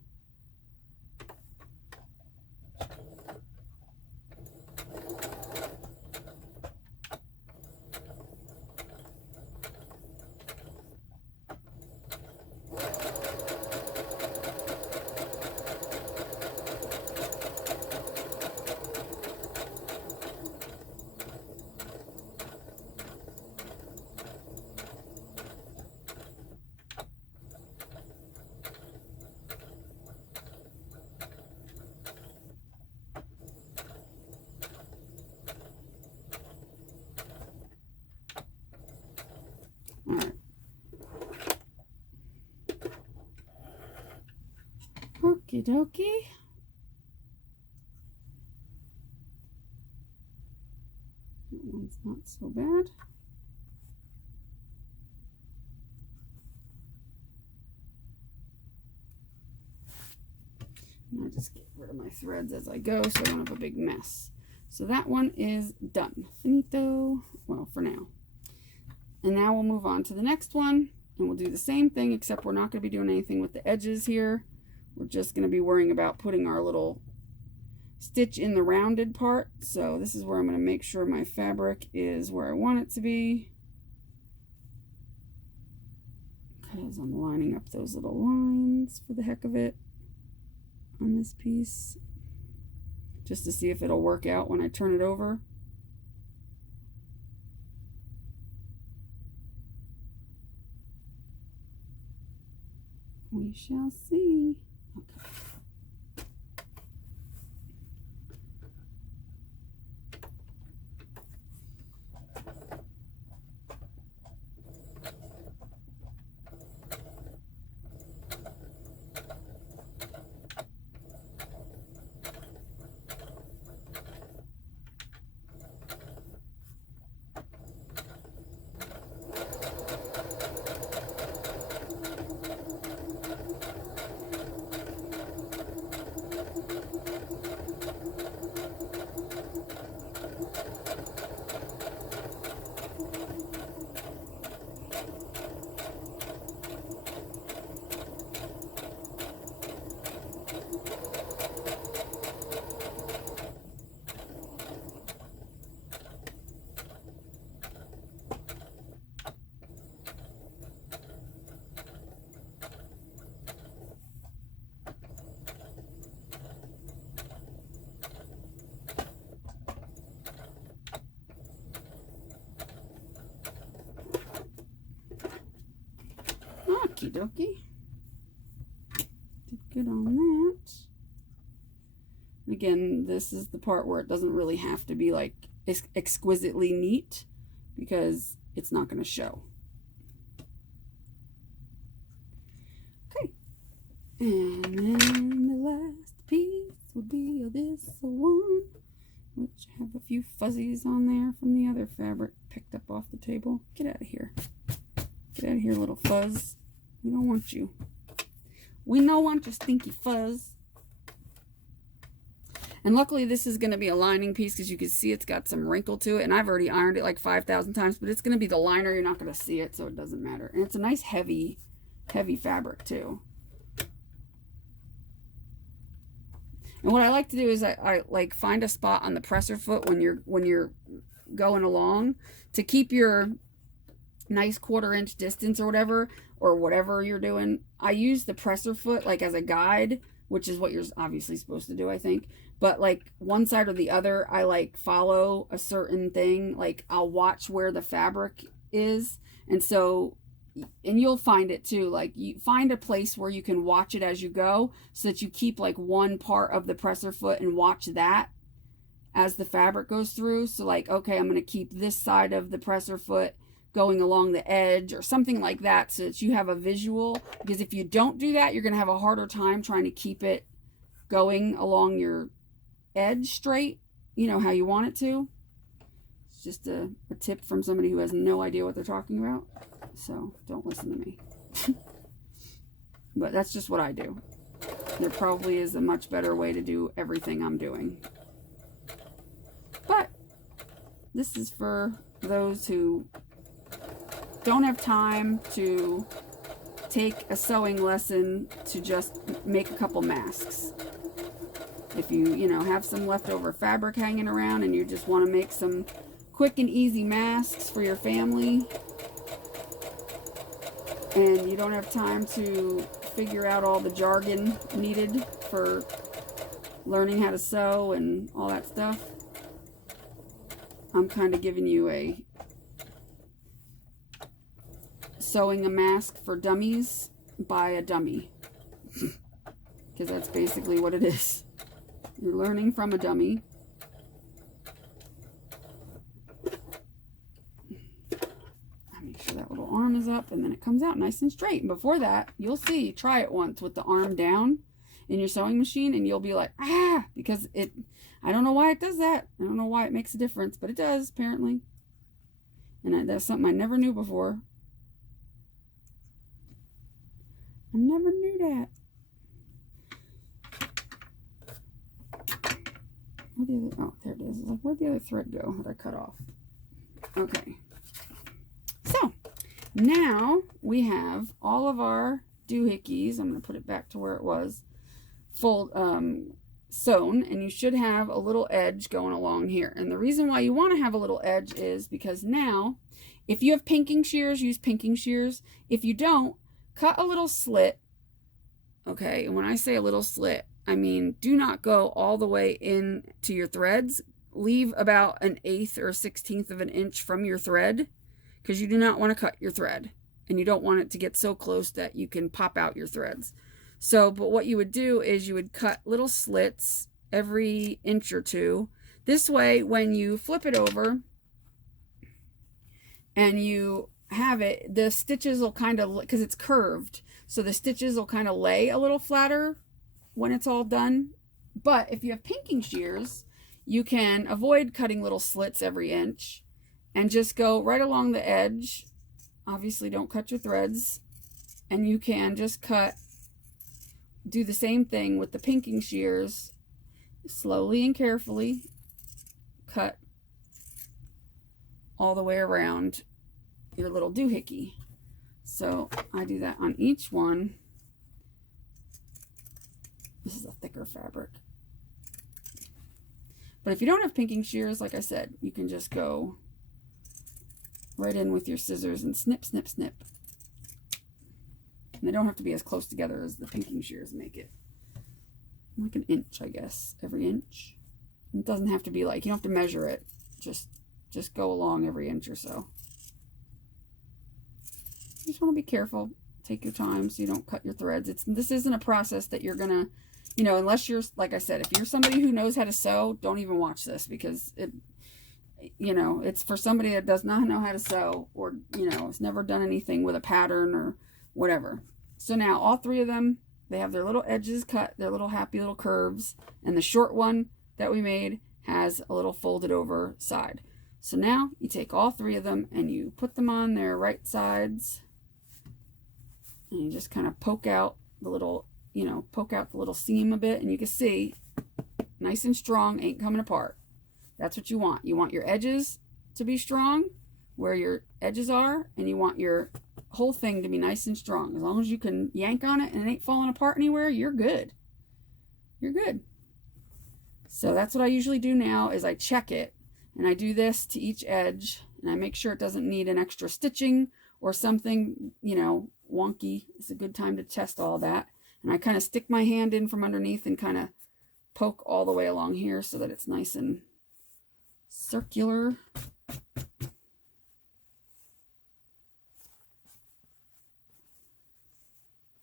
Okie dokie. That one's not so bad. And I just get rid of my threads as I go so I don't have a big mess. So that one is done. Finito. Well, for now. And now we'll move on to the next one, and we'll do the same thing, except we're not going to be doing anything with the edges here. We're just going to be worrying about putting our little stitch in the rounded part. So this is where I'm going to make sure my fabric is where I want it to be. Because I'm lining up those little lines for the heck of it on this piece, just to see if it'll work out when I turn it over. We shall see. Okay. Okie dokie. Did good on that. Again, this is the part where it doesn't really have to be like exquisitely neat because it's not going to show. Okay. And then the last piece would be this one, which I have a few fuzzies on there from the other fabric picked up off the table. Get out of here. Get out of here, little fuzz. We don't want you. We don't want your stinky fuzz. And luckily this is going to be a lining piece because you can see it's got some wrinkle to it. And I've already ironed it like 5,000 times, but it's going to be the liner. You're not going to see it, so it doesn't matter. And it's a nice heavy fabric too. And what I like to do is I like find a spot on the presser foot when you're going along to keep your nice 1/4 inch distance or whatever you're doing. I use the presser foot like as a guide, which is what you're obviously supposed to do, I think. But like one side or the other, I like follow a certain thing. Like I'll watch where the fabric is. And so, and you'll find it too. Like you find a place where you can watch it as you go so that you keep like one part of the presser foot and watch that as the fabric goes through. So like, okay, I'm going to keep this side of the presser foot going along the edge or something like that so that you have a visual, because if you don't do that, you're going to have a harder time trying to keep it going along your edge straight, you know, how you want it to. It's just a tip from somebody who has no idea what they're talking about, so don't listen to me. But that's just what I do. There probably is a much better way to do everything I'm doing, but this is for those who don't have time to take a sewing lesson to just make a couple masks. If you know, have some leftover fabric hanging around and you just want to make some quick and easy masks for your family, and you don't have time to figure out all the jargon needed for learning how to sew and all that stuff, I'm kind of giving you a sewing a mask for dummies by a dummy, because that's basically what it is. You're learning from a dummy. I make sure that little arm is up and then it comes out nice and straight. And before that, you'll see, try it once with the arm down in your sewing machine and you'll be like, ah, because it, I don't know why it does that. I don't know why it makes a difference, but it does apparently. And that's something I never knew before. I never knew that. Oh, there it is. It's like, where'd the other thread go that I cut off? Okay. So, now we have all of our doohickeys. I'm going to put it back to where it was. sewn, and you should have a little edge going along here. And the reason why you want to have a little edge is because now, if you have pinking shears, use pinking shears. If you don't, cut a little slit. Okay, and when I say a little slit, I mean do not go all the way in to your threads. Leave about 1/8 or 1/16 of an inch from your thread, because you do not want to cut your thread, and you don't want it to get so close that you can pop out your threads. So, but what you would do is you would cut little slits every inch or two. This way, when you flip it over and you have it, the stitches will kind of, because it's curved, so the stitches will kind of lay a little flatter when it's all done. But if you have pinking shears, you can avoid cutting little slits every inch and just go right along the edge. Obviously, don't cut your threads. And you can just do the same thing with the pinking shears, slowly and carefully cut all the way around your little doohickey. So I do that on each one. This is a thicker fabric. But if you don't have pinking shears, like I said, you can just go right in with your scissors and snip, snip, snip. And they don't have to be as close together as the pinking shears make it. Like 1 inch, I guess, every inch. It doesn't have to be like, you don't have to measure it. Just go along every inch or so. You just want to be careful. Take your time so you don't cut your threads. This isn't a process that you're going to, you know, unless you're, like I said, if you're somebody who knows how to sew, don't even watch this, because it, you know, it's for somebody that does not know how to sew, or, you know, has never done anything with a pattern or whatever. So now all 3 of them, they have their little edges cut, their little happy little curves, and the short one that we made has a little folded over side. So now you take all 3 of them and you put them on their right sides, and you just kind of poke out the little, you know, poke out the little seam a bit, and you can see, nice and strong, ain't coming apart. That's what you want. You want your edges to be strong where your edges are, and you want your whole thing to be nice and strong. As long as you can yank on it and it ain't falling apart anywhere, you're good. You're good. So that's what I usually do now, is I check it, and I do this to each edge, and I make sure it doesn't need an extra stitching or something, you know, wonky. It's a good time to test all that. And I kind of stick my hand in from underneath and kind of poke all the way along here so that it's nice and circular.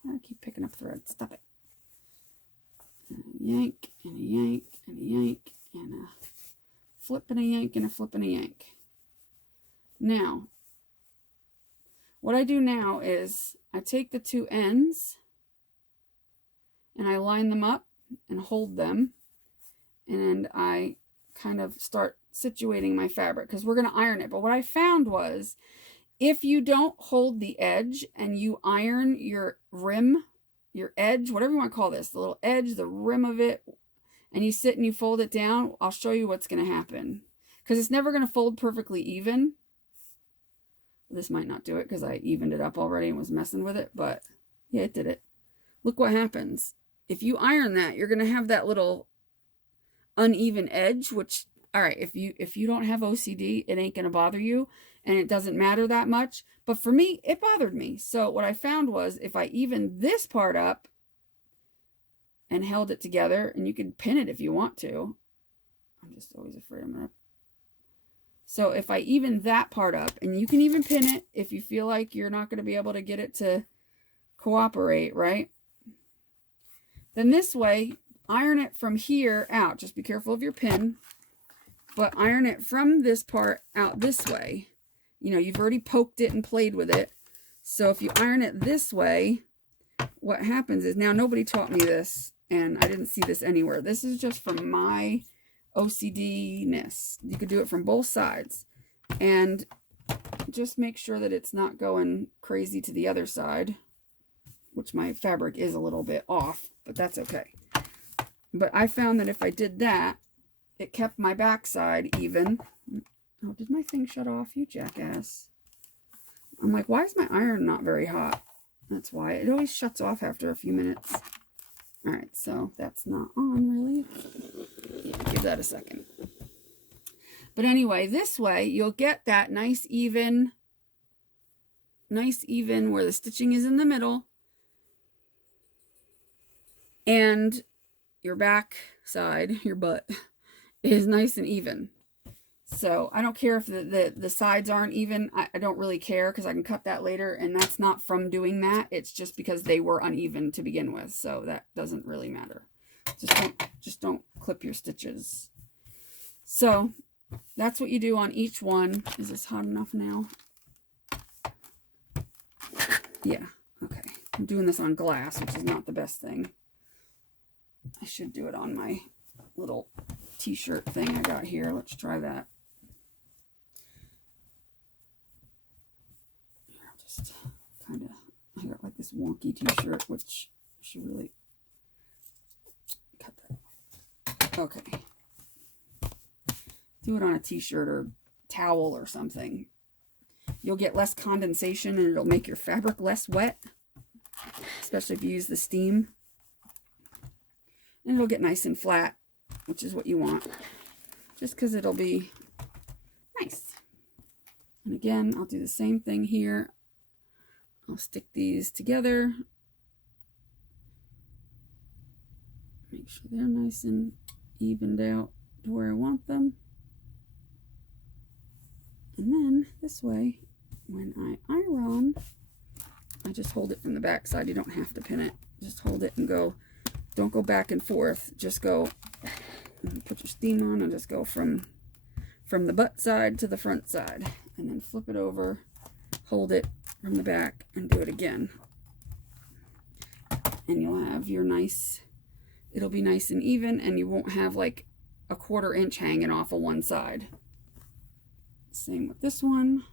I keep picking up thread. Stop it. And a yank, and a yank, and a yank, and a flip and a yank, and a flip and a yank. Now, what I do now is I take the 2 ends and I line them up and hold them, and I kind of start situating my fabric, because we're going to iron it. But what I found was, if you don't hold the edge and you iron your rim, your edge, whatever you want to call this, the little edge, the rim of it, and you sit and you fold it down, I'll show you what's going to happen. Because it's never going to fold perfectly even. This might not do it because I evened it up already and was messing with it, but yeah, it did it. Look what happens. If you iron that, you're going to have that little uneven edge, which, all right, if you don't have OCD, it ain't going to bother you, and it doesn't matter that much. But for me, it bothered me. So what I found was, if I evened this part up and held it together, and you can pin it if you want to. I'm just always afraid I'm going to. So if I even that part up, and you can even pin it if you feel like you're not going to be able to get it to cooperate, right? Then this way, iron it from here out. Just be careful of your pin, but iron it from this part out this way. You know, you've already poked it and played with it. So if you iron it this way, what happens is, now nobody taught me this, and I didn't see this anywhere. This is just from my OCD-ness. You could do it from both sides, and just make sure that it's not going crazy to the other side, which my fabric is a little bit off, but that's okay. But I found that if I did that, it kept my backside even. Oh, did my thing shut off, you jackass? I'm like, why is my iron not very hot? That's why. It always shuts off after a few minutes. All right, so that's not on really. Yeah, give that a second. But anyway, this way you'll get that nice even where the stitching is in the middle, and your back side, your butt, is nice and even. So I don't care if the sides aren't even. I don't really care because I can cut that later, and that's not from doing that. It's just because they were uneven to begin with, so that doesn't really matter. Just don't clip your stitches. So that's what you do on each one. Is this hot enough now? Yeah, okay. I'm doing this on glass, which is not the best thing. I should do it on my little t-shirt thing I got here. Let's try that. I'll just kind of, I got like this wonky t-shirt, which I should really cut that. Okay. Do it on a t-shirt or towel or something. You'll get less condensation and it'll make your fabric less wet, especially if you use the steam. And it'll get nice and flat, which is what you want, just because it'll be nice. And again, I'll do the same thing here. I'll stick these together. Make sure they're nice and evened out to where I want them. And then this way, when I iron, I just hold it from the back side. You don't have to pin it. Just hold it and go. Don't go back and forth. Just go and put your steam on and just go from the butt side to the front side. And then flip it over, hold it from the back, and do it again. And you'll have your nice, it'll be nice and even, and you won't have like a 1/4 inch hanging off of one side. Same with this one.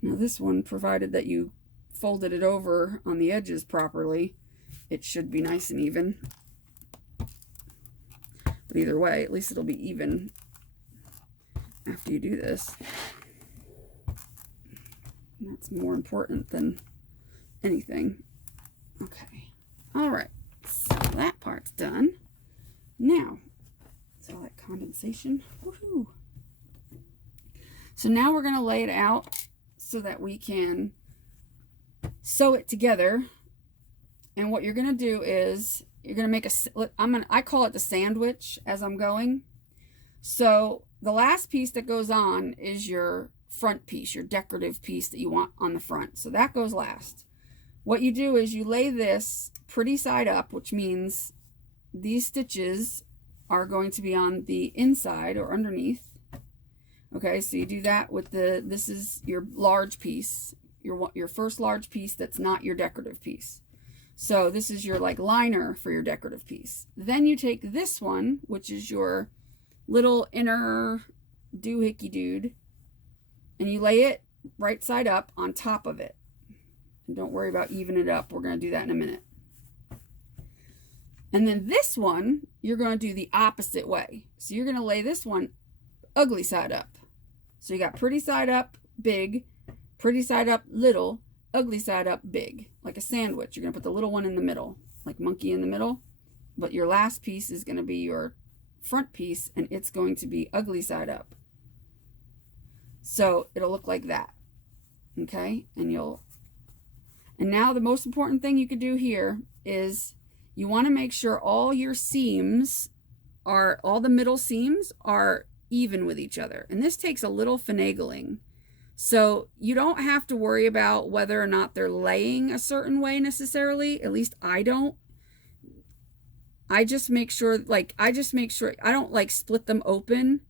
Now this one, provided that you folded it over on the edges properly, it should be nice and even. But either way, at least it'll be even after you do this. And that's more important than anything. Okay. All right. So that part's done. Now, it's all that condensation. Woohoo! So now we're going to lay it out so that we can sew it together. And what you're going to do is you're going to make I call it the sandwich as I'm going. So the last piece that goes on is your front piece, your decorative piece that you want on the front. So that goes last. What you do is you lay this pretty side up, which means these stitches are going to be on the inside or underneath. Okay, so you do that with this is your large piece, your first large piece that's not your decorative piece. So this is your like liner for your decorative piece. Then you take this one, which is your little inner doohickey dude, and you lay it right side up on top of it. And don't worry about evening it up. We're going to do that in a minute. And then this one, you're going to do the opposite way. So you're going to lay this one ugly side up. So you got pretty side up, big, pretty side up, little, ugly side up, big. Like a sandwich. You're going to put the little one in the middle, like monkey in the middle. But your last piece is going to be your front piece, and it's going to be ugly side up. So it'll look like that. Okay? And now the most important thing you could do here is you want to make sure all the middle seams are even with each other. And this takes a little finagling. So you don't have to worry about whether or not they're laying a certain way necessarily. At least I don't. I just make sure, I don't like split them open.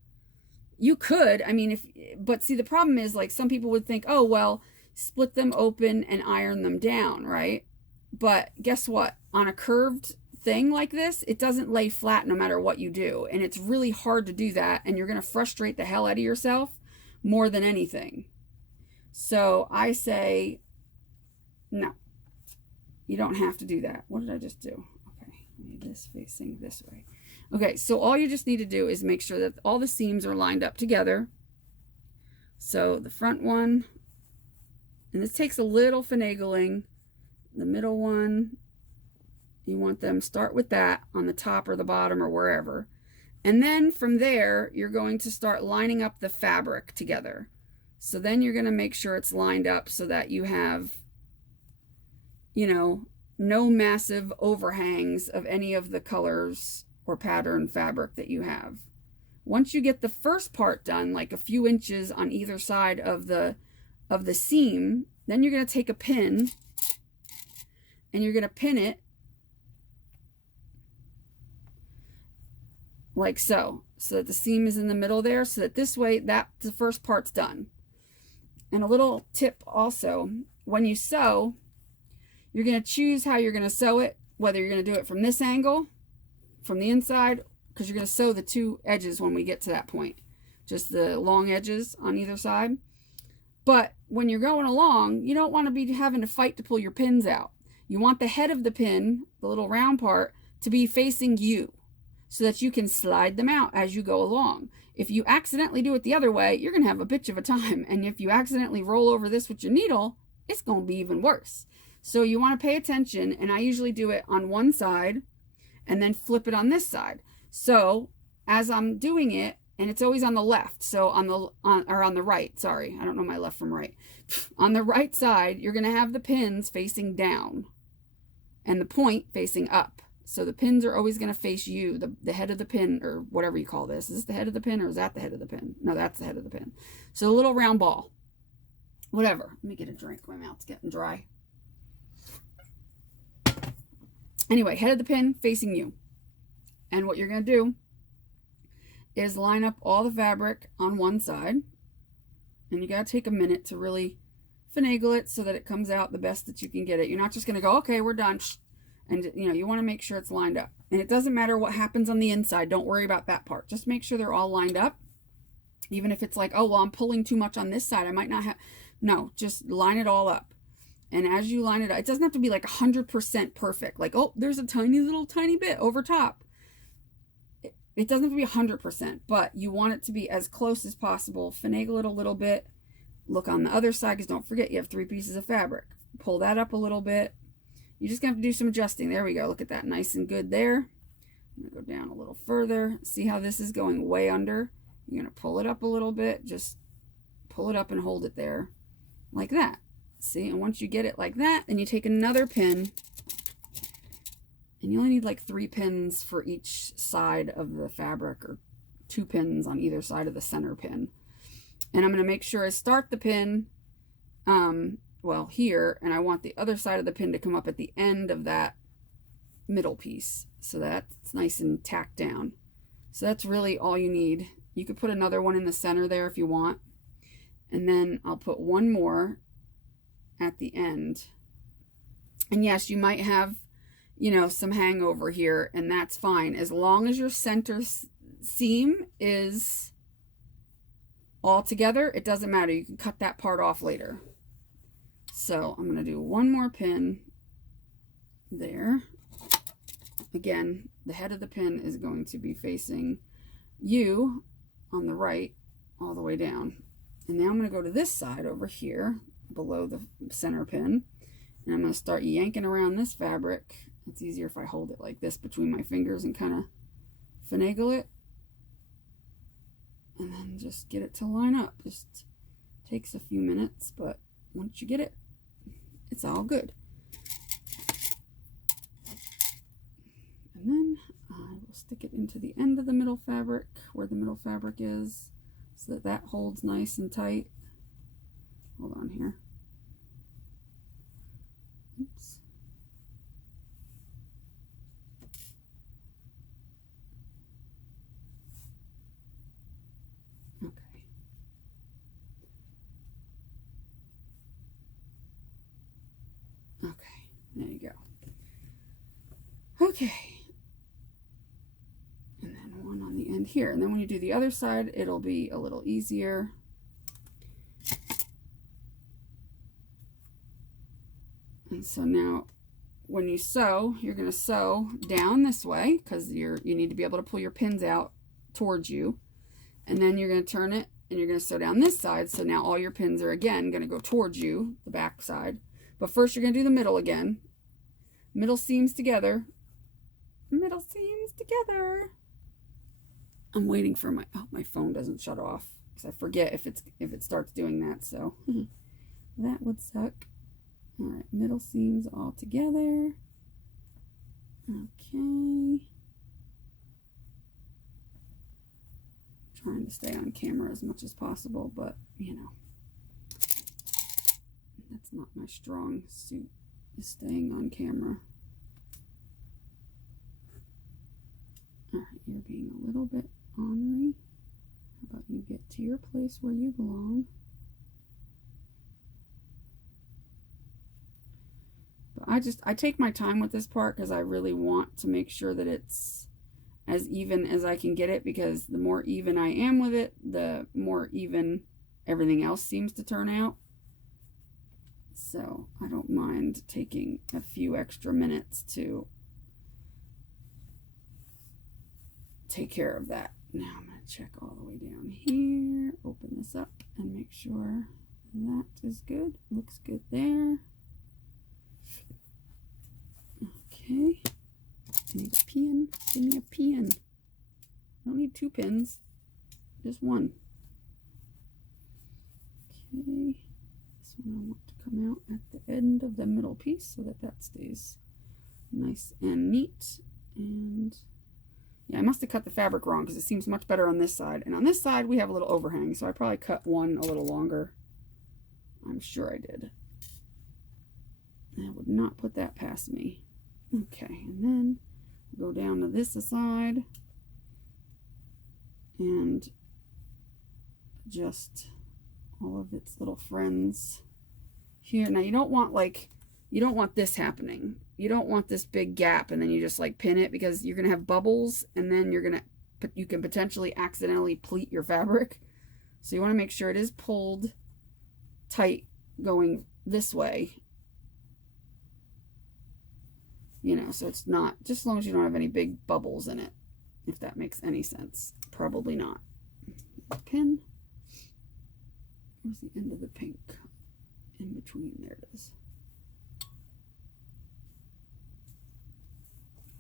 You could, I mean, but see, the problem is like some people would think, oh, well, split them open and iron them down, right? But guess what? On a curved thing like this, it doesn't lay flat no matter what you do. And it's really hard to do that. And you're going to frustrate the hell out of yourself more than anything. So I say, no, you don't have to do that. What did I just do? Okay, I need this facing this way. Okay, so all you just need to do is make sure that all the seams are lined up together. So the front one, and this takes a little finagling. The middle one, you want them start with that on the top or the bottom or wherever. And then from there, you're going to start lining up the fabric together. So then you're going to make sure it's lined up so that you have, you know, no massive overhangs of any of the colors or pattern fabric that you have. Once you get the first part done, like a few inches on either side of the seam, then you're going to take a pin and you're going to pin it like so that the seam is in the middle there, so that this way the first part's done. And a little tip also, when you sew, you're going to choose how you're going to sew it, whether you're going to do it from this angle, from the inside, because you're going to sew the two edges when we get to that point, just the long edges on either side. But when you're going along, you don't want to be having to fight to pull your pins out. You want the head of the pin, the little round part, to be facing you so that you can slide them out as you go along. If you accidentally do it the other way, you're going to have a bitch of a time. And if you accidentally roll over this with your needle, it's going to be even worse. So you want to pay attention, and I usually do it on one side and then flip it on this side. So as I'm doing it, and it's always on the left, so on the right, sorry, I don't know my left from right. On the right side, you're going to have the pins facing down and the point facing up. So the pins are always going to face you, the head of the pin, or whatever you call this. Is this the head of the pin, or is that the head of the pin? No, that's the head of the pin. So a little round ball, whatever. Let me get a drink. My mouth's getting dry. Anyway, head of the pin facing you. And what you're going to do is line up all the fabric on one side. And you got to take a minute to really finagle it so that it comes out the best that you can get it. You're not just going to go, okay, we're done. And, you know, you want to make sure it's lined up. And it doesn't matter what happens on the inside. Don't worry about that part. Just make sure they're all lined up. Even if it's like, oh, well, I'm pulling too much on this side, I might not have. No, just line it all up. And as you line it up, it doesn't have to be like 100% perfect. Like, oh, there's a tiny bit over top. It doesn't have to be 100%, but you want it to be as close as possible. Finagle it a little bit. Look on the other side, because don't forget you have 3 pieces of fabric. Pull that up a little bit. You're just going to have to do some adjusting. There we go. Look at that. Nice and good there. I'm going to go down a little further. See how this is going way under? You're going to pull it up a little bit. Just pull it up and hold it there like that. See? And once you get it like that, then you take another pin. And you only need like 3 pins for each side of the fabric, or 2 pins on either side of the center pin. And I'm going to make sure I start the pin well, here, and I want the other side of the pin to come up at the end of that middle piece, so that's nice and tacked down. So that's really all you need. You could put another one in the center there if you want, and then I'll put one more at the end. And yes, you might have, you know, some hangover here, and that's fine as long as your center seam is all together. It doesn't matter. You can cut that part off later. So I'm going to do one more pin there. Again, the head of the pin is going to be facing you on the right all the way down. And now I'm going to go to this side over here below the center pin. And I'm going to start yanking around this fabric. It's easier if I hold it like this between my fingers and kind of finagle it. And then just get it to line up. Just takes a few minutes, but once you get it, it's all good. And then I will stick it into the end of the middle fabric, where the middle fabric is, so that that holds nice and tight. Hold on here. Oops. Okay. Okay, there you go. Okay. And then one on the end here. And then when you do the other side, it'll be a little easier. And so now when you sew, you're going to sew down this way, because you need to be able to pull your pins out towards you. And then you're going to turn it and you're going to sew down this side. So now all your pins are again going to go towards you, the back side. But first you're going to do the middle again. Middle seams together. Middle seams together. I'm waiting for my phone doesn't shut off because I forget if it starts doing that. So that would suck. All right, middle seams all together. Okay. Trying to stay on camera as much as possible, but you know, that's not my strong suit, is staying on camera. All right, you're being a little bit ornery. How about you get to your place where you belong? But I take my time with this part because I really want to make sure that it's as even as I can get it, because the more even I am with it, the more even everything else seems to turn out. So I don't mind taking a few extra minutes to take care of that. Now I'm going to check all the way down here, open this up and make sure that is good. Looks good there. Okay. I need a pin. Give me a pin. I don't need 2 pins, just 1. Okay. This one I want to come out at the end of the middle piece so that that stays nice and neat. And yeah, I must have cut the fabric wrong because it seems much better on this side. And on this side we have a little overhang, so I probably cut one a little longer. I'm sure I did. I would not put that past me. Okay, and then go down to this side and adjust all of its little friends here. Now you don't want this happening. You don't want this big gap and then you just like pin it, because you're gonna have bubbles and then you can potentially accidentally pleat your fabric. So you want to make sure it is pulled tight going this way. You know, so it's not, just as long as you don't have any big bubbles in it, if that makes any sense. Probably not. Pin. Where's the end of the pink? In between, there it is.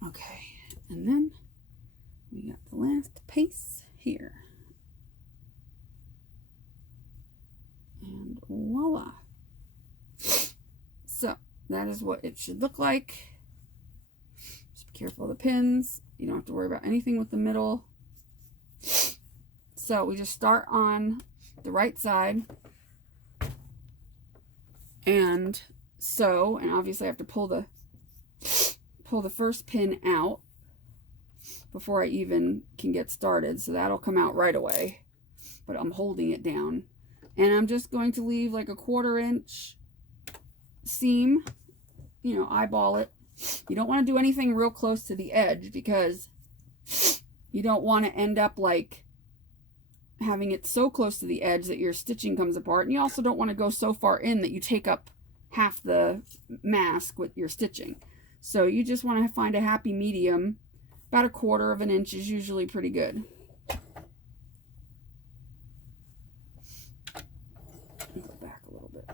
Okay, and then we got the last piece here. And voila. So that is what it should look like. Careful of the pins. You don't have to worry about anything with the middle. So we just start on the right side and sew, and obviously I have to pull the first pin out before I even can get started, so that'll come out right away, but I'm holding it down, and I'm just going to leave like a 1/4 inch seam, you know, eyeball it. You don't want to do anything real close to the edge because you don't want to end up like having it so close to the edge that your stitching comes apart. And you also don't want to go so far in that you take up half the mask with your stitching. So you just want to find a happy medium. About a 1/4 inch is usually pretty good. Go back a little bit.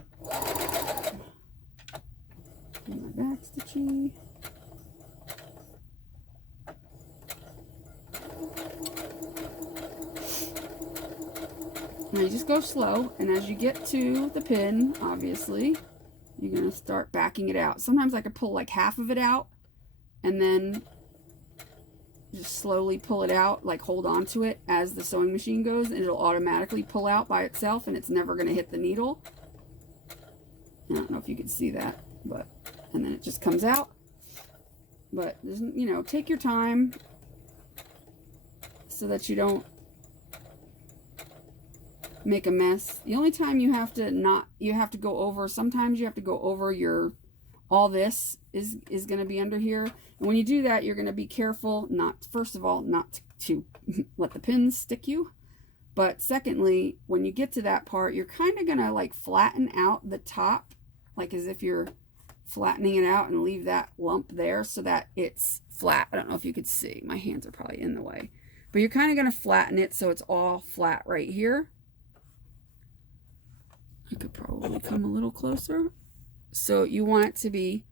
Do my back stitching. Now you just go slow, and as you get to the pin, obviously, you're going to start backing it out. Sometimes I could pull like half of it out, and then just slowly pull it out, like hold on to it as the sewing machine goes, and it'll automatically pull out by itself, and it's never going to hit the needle. I don't know if you can see that, but, and then it just comes out. But, you know, take your time so that you don't make a mess. The only time you have to go over, sometimes you have to go over your, all this is going to be under here. And when you do that, you're going to be careful not, first of all, not to let the pins stick you. But secondly, when you get to that part, you're kind of going to like flatten out the top, like as if you're flattening it out, and leave that lump there so that it's flat. I don't know if you could see. My hands are probably in the way. But you're kind of going to flatten it so it's all flat right here. probably come a little closer. So you want it to be,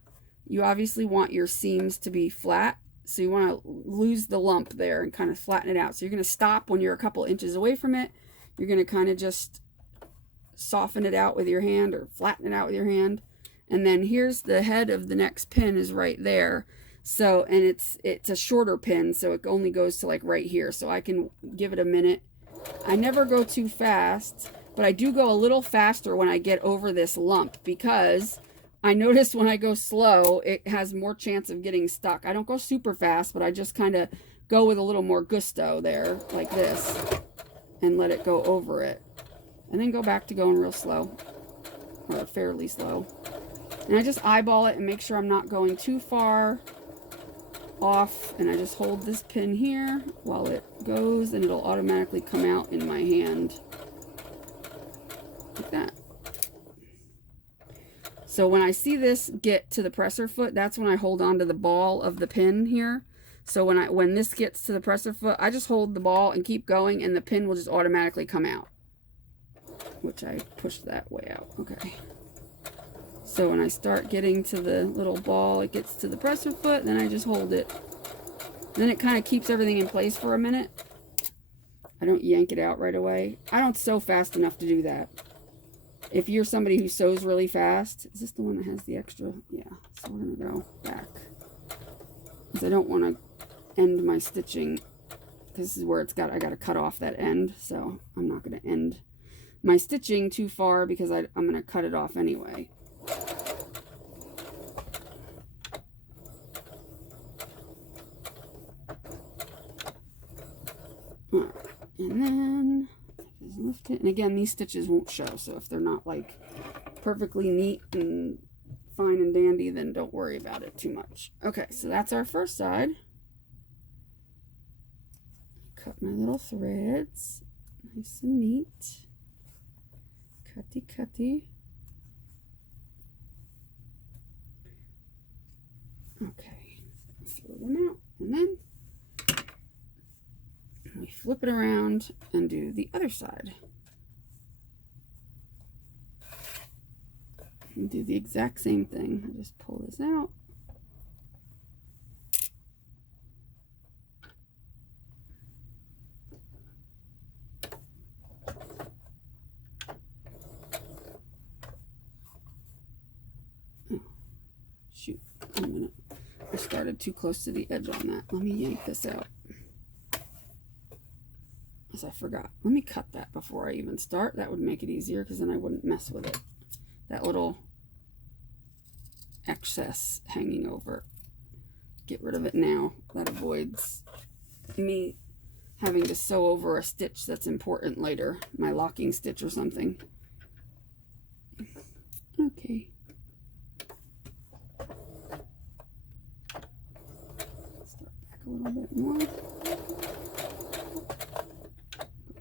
you obviously want your seams to be flat. So you want to lose the lump there and kind of flatten it out. So you're going to stop when you're a couple inches away from it. You're going to kind of just soften it out with your hand or flatten it out with your hand. And then here's the head of the next pin is right there. So, and it's a shorter pin, so it only goes to like right here. So I can give it a minute. I never go too fast, but I do go a little faster when I get over this lump, because I notice when I go slow, it has more chance of getting stuck. I don't go super fast, but I just kind of go with a little more gusto there, like this, and let it go over it. And then go back to going real slow, or fairly slow. And I just eyeball it and make sure I'm not going too far off, and I just hold this pin here while it goes, and it'll automatically come out in my hand like that. So when I see this get to the presser foot, that's when I hold on to the ball of the pin here. So when this gets to the presser foot, I just hold the ball and keep going, and the pin will just automatically come out, which I pushed that way out. Okay. So when I start getting to the little ball, it gets to the presser foot, then I just hold it. Then it kind of keeps everything in place for a minute. I don't yank it out right away. I don't sew fast enough to do that. If you're somebody who sews really fast, is this the one that has the extra? Yeah, so we're gonna go back. Because I don't want to end my stitching, because this is where I gotta cut off that end, so I'm not gonna end my stitching too far, because I'm gonna cut it off anyway. And then just lift it, and again, these stitches won't show, so if they're not like perfectly neat and fine and dandy, then don't worry about it too much. Okay, so that's our first side. Cut my little threads nice and neat, cutty cutty. Okay, throw them out, and then we flip it around and do the other side. And do the exact same thing. I just pull this out. Oh, shoot, I started too close to the edge on that. Let me yank this out. I forgot. Let me cut that before I even start. That would make it easier, because then I wouldn't mess with it. That little excess hanging over. Get rid of it now. That avoids me having to sew over a stitch that's important later. My locking stitch or something. Okay. Start back a little bit more.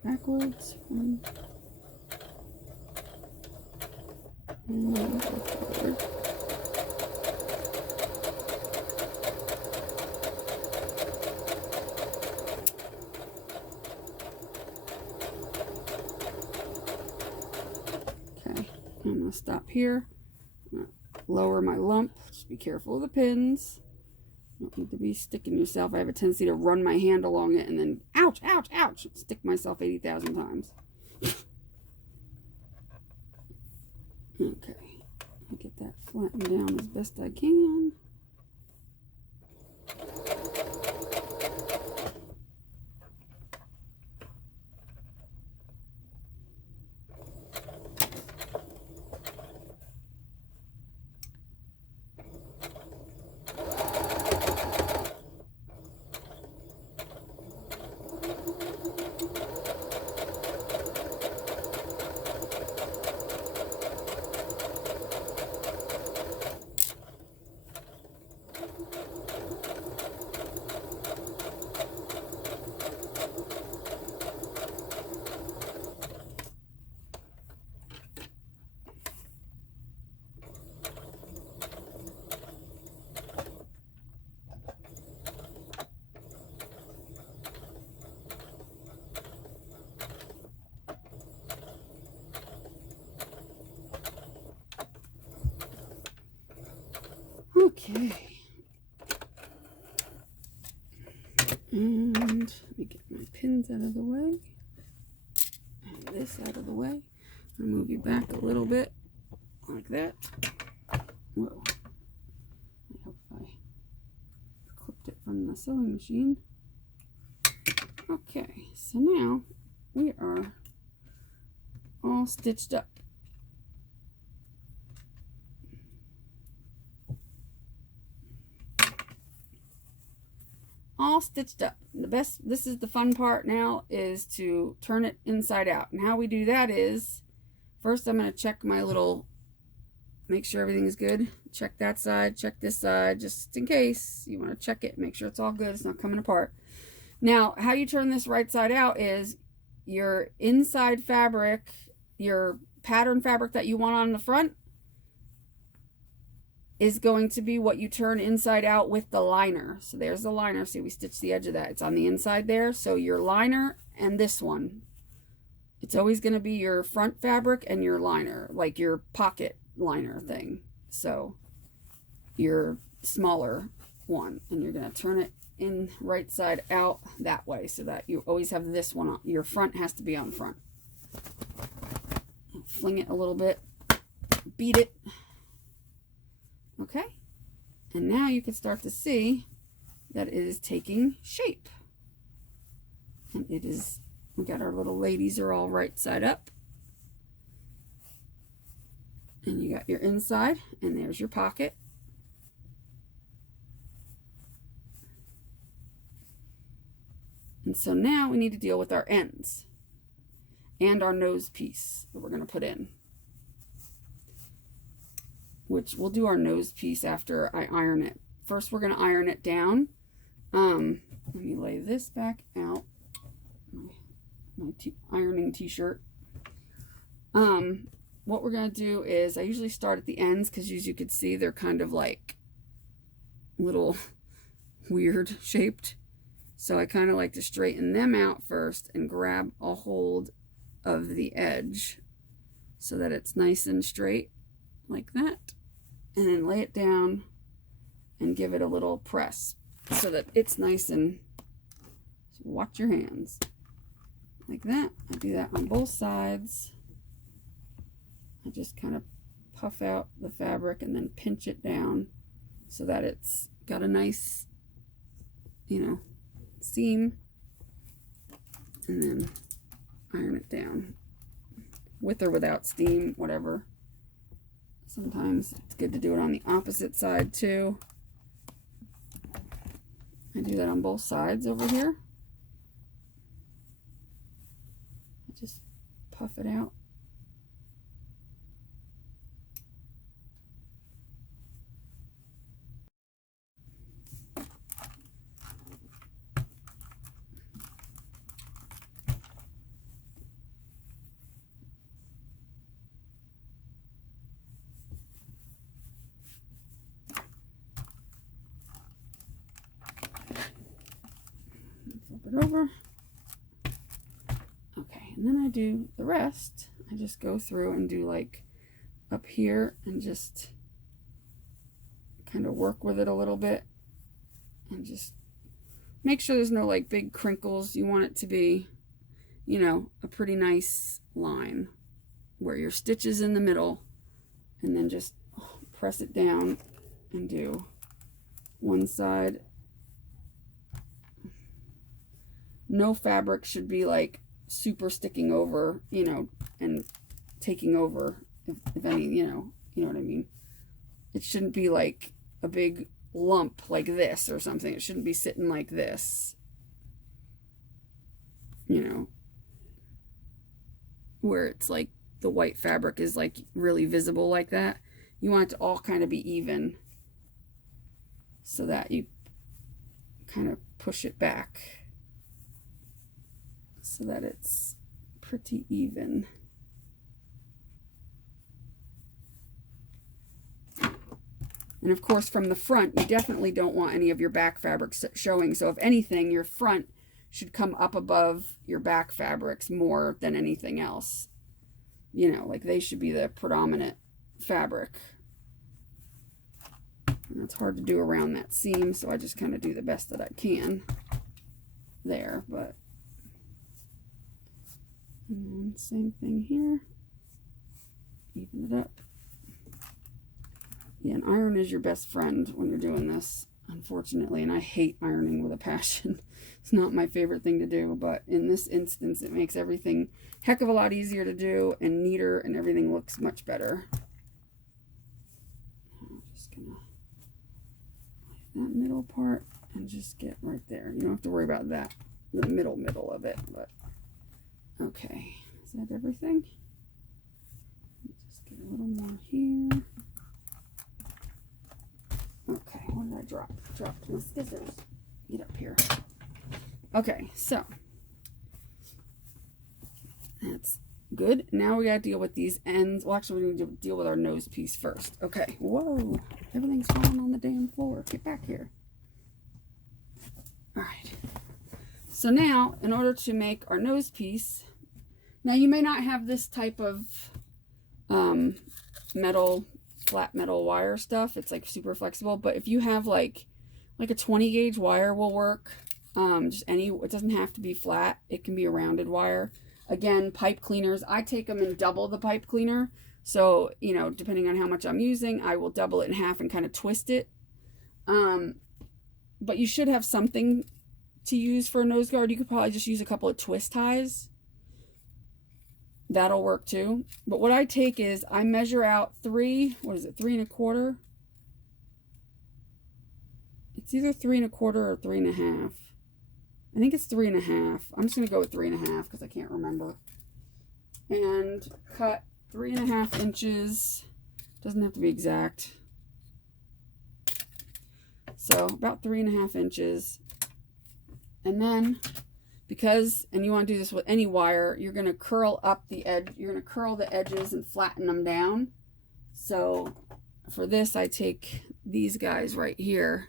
Backwards, and go forward. Okay, I'm going to stop here. I'm going to lower my lump. Just be careful of the pins. You don't need to be sticking yourself. I have a tendency to run my hand along it and then, ouch, ouch, ouch, stick myself 80,000 times. Okay, I'll get that flattened down as best I can. Okay. And let me get my pins out of the way. And this out of the way. I'll move you back a little bit, like that. Whoa. I hope I clipped it from the sewing machine. Okay, so now we are all stitched up. All stitched up. This is the fun part now, is to turn it inside out. And how we do that is, first I'm going to check my little, make sure everything's good. Check that side, check this side, just in case you want to check it, make sure it's all good, it's not coming apart. Now, how you turn this right side out is your inside fabric, your pattern fabric that you want on the front, is going to be what you turn inside out with the liner. So there's the liner. See, we stitched the edge of that. It's on the inside there. So your liner and this one, it's always going to be your front fabric and your liner, like your pocket liner thing. So your smaller one, and you're going to turn it in right side out that way, so that you always have this one on. Your front has to be on front. Fling it a little bit, beat it. Okay, and now you can start to see that it is taking shape. And it is, we got our little ladies are all right side up. And you got your inside, and there's your pocket. And so now we need to deal with our ends and our nose piece that we're going to put in, which we'll do our nose piece after I iron it. First, we're going to iron it down. Let me lay this back out. My ironing t-shirt. What we're going to do is, I usually start at the ends, because as you can see, they're kind of like little weird shaped. So I kind of like to straighten them out first and grab a hold of the edge so that it's nice and straight, like that. And then lay it down and give it a little press so that it's nice and, so watch your hands, like that. I do that on both sides. I just kind of puff out the fabric and then pinch it down so that it's got a nice, you know, seam, and then iron it down, with or without steam, whatever. Sometimes it's good to do it on the opposite side too. I do that on both sides over here. I just puff it out. Flip it over. Okay, and then I do the rest. I just go through and do like up here and just kind of work with it a little bit and just make sure there's no like big crinkles. You want it to be, you know, a pretty nice line where your stitch is in the middle, and then just press it down and do one side. No fabric should be like super sticking over, you know, and taking over, if any, you know what I mean. It shouldn't be like a big lump like this or something. It shouldn't be sitting like this, you know, where it's like the white fabric is like really visible like that. You want it to all kind of be even so that you kind of push it back so that it's pretty even. And of course, from the front, you definitely don't want any of your back fabrics showing. So if anything, your front should come up above your back fabrics more than anything else. You know, like they should be the predominant fabric. And it's hard to do around that seam, so I just kind of do the best that I can there, but and then same thing here. Even it up. Yeah, an iron is your best friend when you're doing this, unfortunately, and I hate ironing with a passion. It's not my favorite thing to do, but in this instance, it makes everything a heck of a lot easier to do and neater, and everything looks much better. I'm just gonna that middle part and just get right there. You don't have to worry about that, the middle of it, but okay. Is that everything? Just get a little more here. Okay, what did I drop? Dropped my scissors. Get up here. Okay, so that's good. Now we gotta deal with these ends. Well, actually, we need to deal with our nose piece first. Okay. Whoa, everything's falling on the damn floor. Get back here. All right. So now, in order to make our nose piece, now you may not have this type of flat metal wire stuff. It's like super flexible, but if you have like a 20 gauge wire will work. Just any, it doesn't have to be flat. It can be a rounded wire. Again, pipe cleaners, I take them and double the pipe cleaner. So, you know, depending on how much I'm using, I will double it in half and kind of twist it. But you should have something to use for a nose guard. You could probably just use a couple of twist ties. That'll work too. But what I take is I measure out 3 1/4? It's either 3 1/4 or 3 1/2. I think it's 3 1/2. I'm just going to go with 3 1/2 because I can't remember. And cut 3 1/2 inches. Doesn't have to be exact. So about 3 1/2 inches. And then, and you want to do this with any wire, you're going to curl up the edge. You're going to curl the edges and flatten them down. So for this, I take these guys right here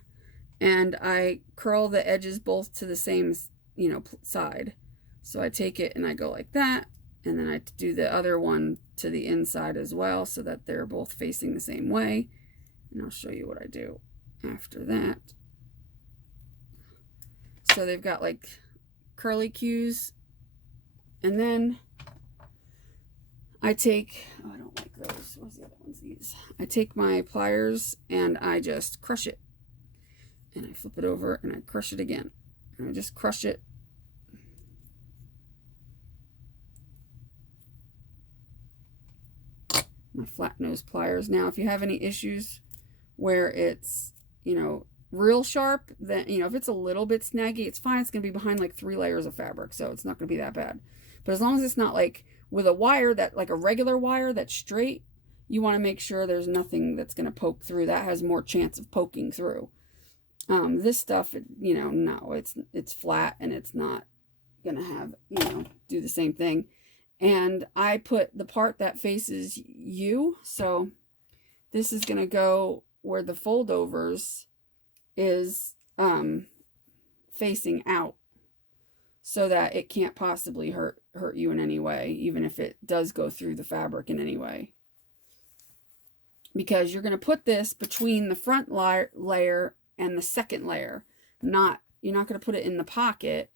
and I curl the edges both to the same, you know, side. So I take it and I go like that, and then I do the other one to the inside as well so that they're both facing the same way. And I'll show you what I do after that. So they've got like curly cues, and then I take, oh, I don't like those. What's the other ones? These. I take my pliers and I just crush it, and I flip it over and I crush it again, and I just crush it. My flat nose pliers. Now, if you have any issues where it's, you know, real sharp, then, you know, if it's a little bit snaggy, it's fine. It's going to be behind like 3 layers of fabric, so it's not going to be that bad. But as long as it's not like with a wire that, like a regular wire that's straight, you want to make sure there's nothing that's going to poke through. That has more chance of poking through. This stuff, you know, no, it's flat and it's not going to have, you know, do the same thing. And I put the part that faces you, so this is going to go where the foldovers is facing out, so that it can't possibly hurt you in any way, even if it does go through the fabric in any way. Because you're going to put this between the front layer and the second layer. You're not going to put it in the pocket.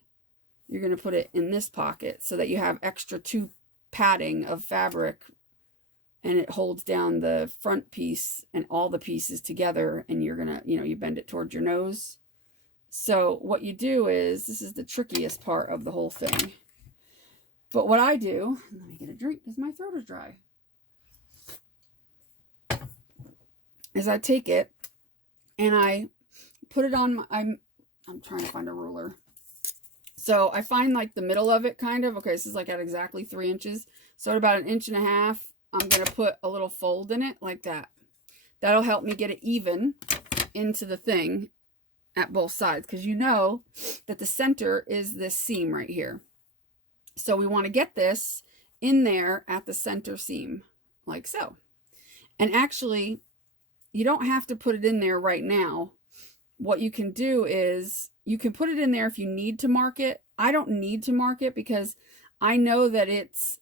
You're going to put it in this pocket so that you have extra 2 padding of fabric, and it holds down the front piece and all the pieces together, and you're gonna, you know, you bend it towards your nose. So what you do is, this is the trickiest part of the whole thing. But what I do, let me get a drink because my throat is dry, is I take it and I put it on my, I'm trying to find a ruler. So I find like the middle of it kind of, okay, this is like at exactly 3 inches. So at about 1.5 inches, I'm going to put a little fold in it like that. That'll help me get it even into the thing at both sides, because you know that the center is this seam right here. So we want to get this in there at the center seam, like so. And actually, you don't have to put it in there right now. What you can do is you can put it in there if you need to mark it. I don't need to mark it because I know that it's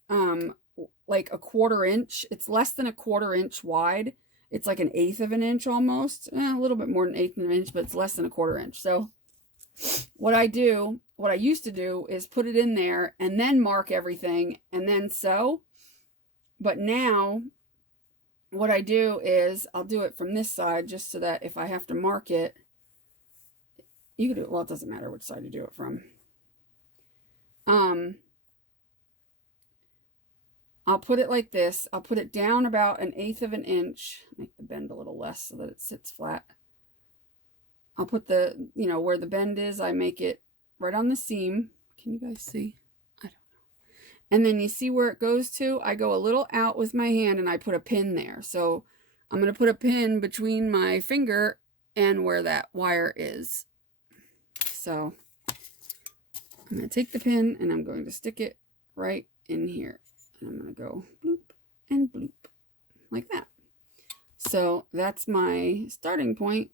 like 1/4 inch. It's less than 1/4 inch wide, it's like 1/8 of an inch almost, a little bit more than 1/8 of an inch, but it's less than 1/4 inch. So what I used to do is put it in there and then mark everything and then sew. But now what I do is I'll do it from this side just so that if I have to mark it, you can do it. Well, it doesn't matter which side you do it from. I'll put it like this. I'll put it down about 1/8 of an inch. Make the bend a little less so that it sits flat. I'll put the, where the bend is, I make it right on the seam. Can you guys see? I don't know. And then you see where it goes to? I go a little out with my hand and I put a pin there. So I'm going to put a pin between my finger and where that wire is. So I'm going to take the pin and I'm going to stick it right in here. And I'm going to go bloop and bloop like that. So that's my starting point.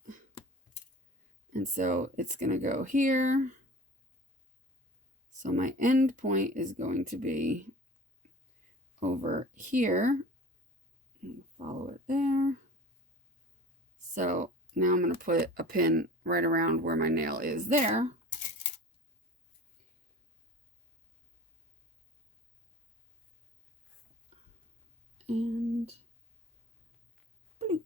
And so it's going to go here. So my end point is going to be over here. Follow it there. So now I'm going to put a pin right around where my nail is there. And bloop,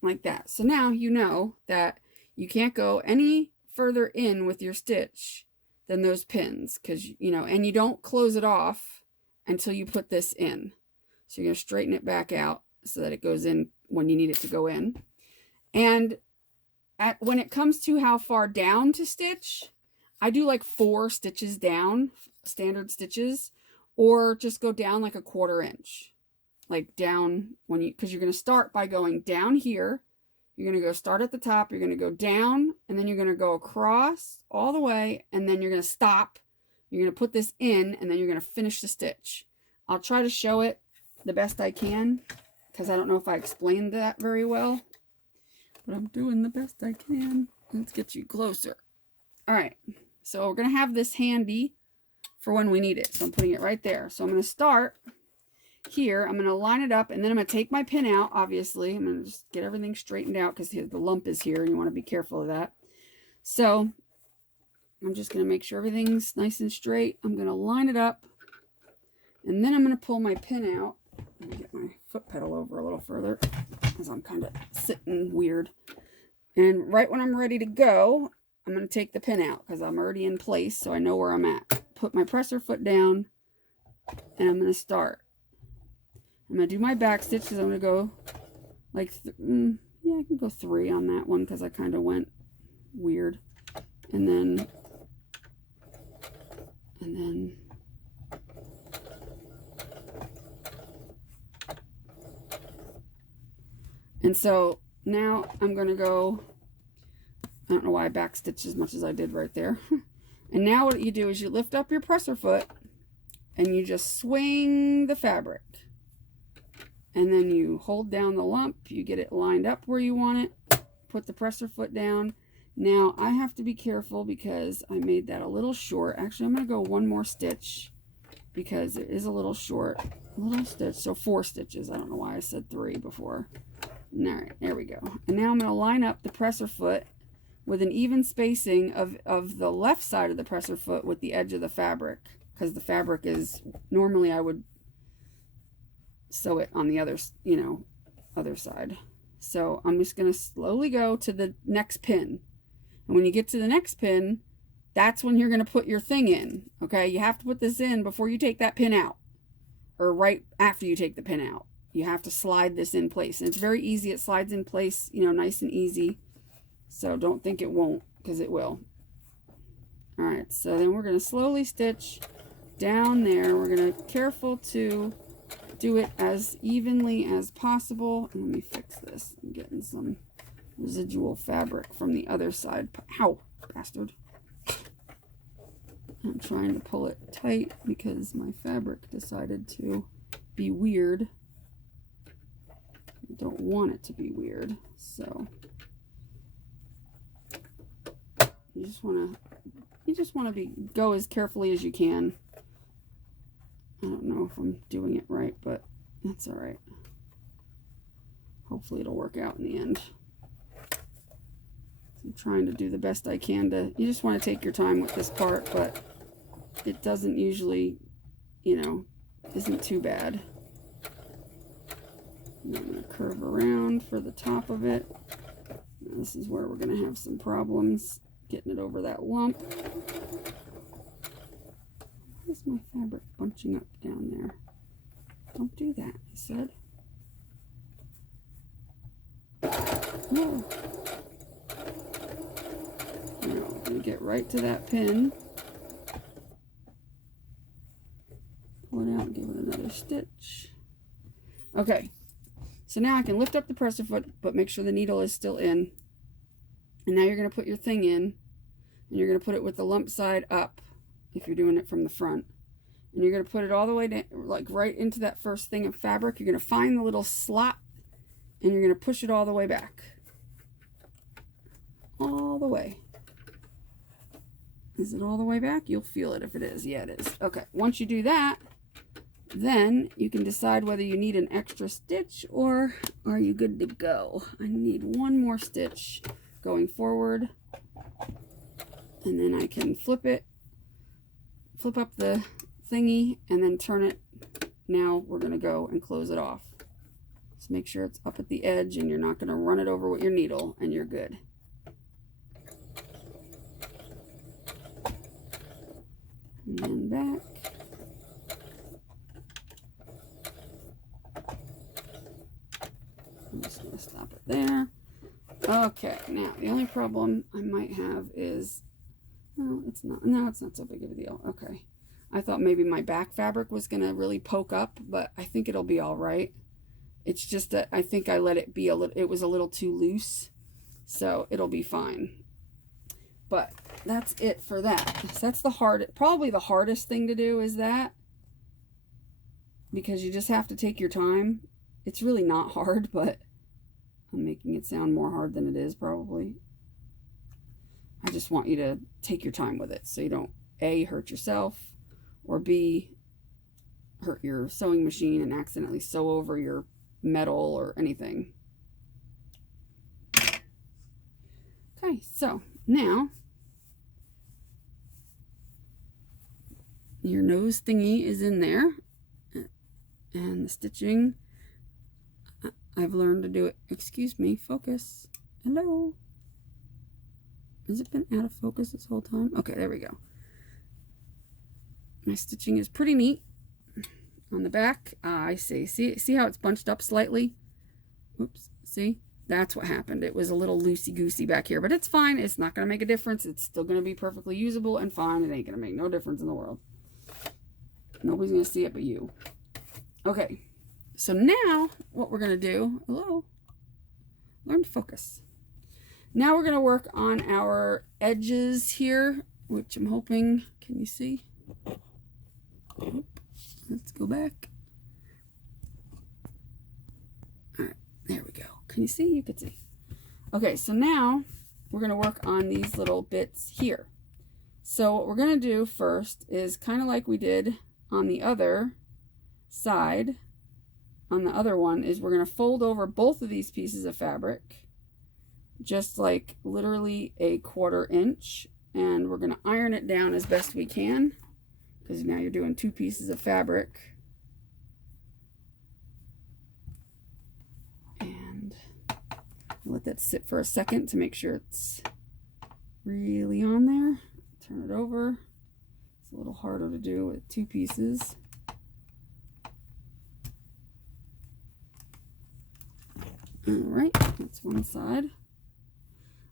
like that. So now you know that you can't go any further in with your stitch than those pins, because, and you don't close it off until you put this in. So you're going to straighten it back out so that it goes in when you need it to go in. And when it comes to how far down to stitch, I do like 4 stitches down, standard stitches, or just go down like 1/4 inch. Like down because you're going to start by going down here. You're going to go start at the top. You're going to go down and then you're going to go across all the way. And then you're going to stop. You're going to put this in and then you're going to finish the stitch. I'll try to show it the best I can because I don't know if I explained that very well, but I'm doing the best I can. Let's get you closer. All right. So we're going to have this handy for when we need it. So I'm putting it right there. So I'm going to start here. I'm going to line it up and then I'm going to take my pin out. Obviously I'm going to just get everything straightened out because the lump is here and you want to be careful of that. So I'm just going to make sure everything's nice and straight. I'm going to line it up and then I'm going to pull my pin out. Let me get my foot pedal over a little further because I'm kind of sitting weird. And right when I'm ready to go, I'm going to take the pin out because I'm already in place so I know where I'm at. Put my presser foot down and I'm going to start. I'm going to do my back stitch because I'm going to go like, yeah, I can go 3 on that one because I kind of went weird. And then, and so now I'm going to go, I don't know why I back stitched as much as I did right there. And now what you do is you lift up your presser foot and you just swing the fabric. And then you hold down the lump, you get it lined up where you want it, put the presser foot down. Now I have to be careful because I made that a little short. Actually, I'm going to go 1 more stitch because it is a little short. A little stitch, so 4 stitches. I don't know why I said 3 before. All right, there we go. And now I'm going to line up the presser foot with an even spacing of the left side of the presser foot with the edge of the fabric. Because the fabric is, normally I would sew it on the other, other side. So I'm just going to slowly go to the next pin. And when you get to the next pin, that's when you're going to put your thing in. Okay, you have to put this in before you take that pin out. Or right after you take the pin out. You have to slide this in place. And it's very easy. It slides in place, nice and easy. So don't think it won't, because it will. Alright, so then we're going to slowly stitch down there. We're going to be careful to do it as evenly as possible. And let me fix this. I'm getting some residual fabric from the other side. Ow, bastard. I'm trying to pull it tight because my fabric decided to be weird. I don't want it to be weird, so you just want to go as carefully as you can. I don't know if I'm doing it right, but that's all right. hopefully it'll work out in the end. I'm trying to do the best I can to, you just want to take your time with this part, but it doesn't usually, you know, isn't too bad. And I'm going to curve around for the top of it. Now, this is where we're going to have some problems getting it over that lump. Why is my fabric bunching up down there? Don't do that, I said. Oh. Now we're going to get right to that pin. Pull it out and give it another stitch. Okay, so now I can lift up the presser foot, but make sure the needle is still in. And now you're going to put your thing in, and you're going to put it with the lump side up if you're doing it from the front. And you're going to put it all the way down, like right into that first thing of fabric. You're going to find the little slot, and you're going to push it all the way back. All the way. Is it all the way back? You'll feel it if it is. Yeah, it is. Okay, once you do that, then you can decide whether you need an extra stitch or are you good to go. I need one more stitch going forward, and then I can flip it, flip up the thingy, and then turn it. Now we're going to go and close it off. Just make sure it's up at the edge and you're not going to run it over with your needle, and you're good. And then back. I'm just going to stop it there. Okay, now the only problem I might have is, no, it's not so big of a deal. Okay. I thought maybe my back fabric was going to really poke up, but I think it'll be all right. It's just that I think I let it be a little, it was a little too loose, so it'll be fine. But that's it for that. So that's probably the hardest thing to do is that, because you just have to take your time. It's really not hard, but I'm making it sound more hard than it is probably. I just want you to take your time with it so you don't A, hurt yourself, or B, hurt your sewing machine and accidentally sew over your metal or anything. Okay, so now your nose thingy is in there, and the stitching, I've learned to do it. Excuse me, focus. Hello. Has it been out of focus this whole time? Okay, there we go. My stitching is pretty neat on the back. I see how it's bunched up slightly? Oops, see? That's what happened. It was a little loosey-goosey back here, but it's fine. It's not going to make a difference. It's still going to be perfectly usable and fine. It ain't going to make no difference in the world. Nobody's going to see it but you. Okay, so now what we're going to do, hello, learn to focus. Now we're going to work on our edges here, which I'm hoping, can you see? Let's go back. All right, there we go. Can you see? You can see. Okay, so now we're going to work on these little bits here. So what we're going to do first is kind of like we did on the other side, on the other one, is we're going to fold over both of these pieces of fabric, just like literally a 1/4 inch, and we're going to iron it down as best we can, because now you're doing 2 pieces of fabric. And let that sit for a second to make sure it's really on there. Turn it over. It's a little harder to do with 2 pieces. All right, that's one side.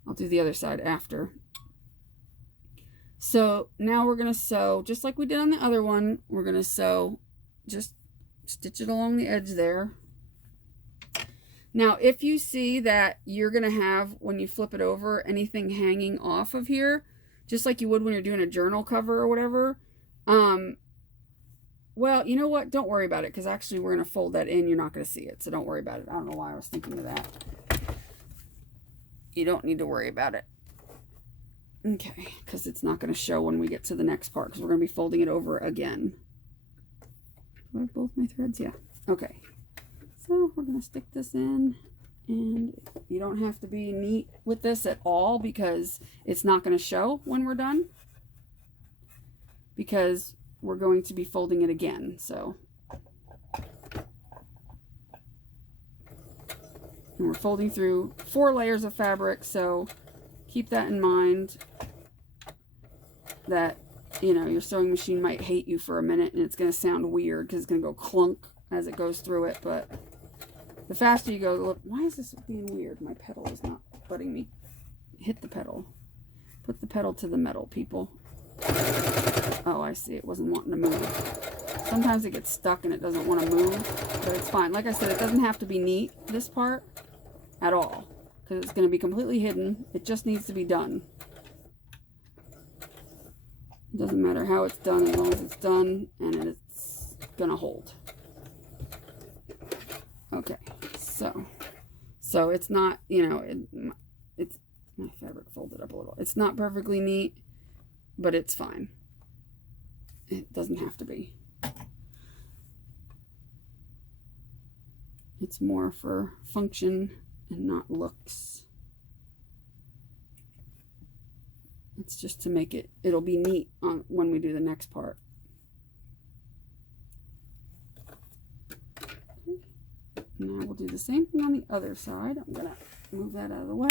I'll do the other side after. So now we're going to sew, just like we did on the other one, we're going to sew, just stitch it along the edge there. Now, if you see that you're going to have, when you flip it over, anything hanging off of here, just like you would when you're doing a journal cover or whatever, well, you know what? Don't worry about it, because actually we're going to fold that in. You're not going to see it, so don't worry about it. I don't know why I was thinking of that. You don't need to worry about it. Okay, because it's not going to show when we get to the next part, because we're going to be folding it over again. Do I have both my threads? Yeah. Okay. So we're going to stick this in. And you don't have to be neat with this at all because it's not going to show when we're done, because we're going to be folding it again. So, and we're folding through 4 layers of fabric, so keep that in mind, that, you know, your sewing machine might hate you for a minute and it's going to sound weird because it's going to go clunk as it goes through it, but the faster you go, look, why is this being weird? My pedal is not butting me. Hit the pedal. Put the pedal to the metal, people. Oh, I see. It wasn't wanting to move. Sometimes it gets stuck and it doesn't want to move, but it's fine. Like I said, it doesn't have to be neat, this part, at all, because it's going to be completely hidden. It just needs to be done. It doesn't matter how it's done as long as it's done and it's going to hold. Okay, so it's not, you know, it's, my fabric folded up a little. It's not perfectly neat, but it's fine. It doesn't have to be. It's more for function and not looks. It's just to make it, it'll be neat on when we do the next part. Now we'll do the same thing on the other side. I'm going to move that out of the way.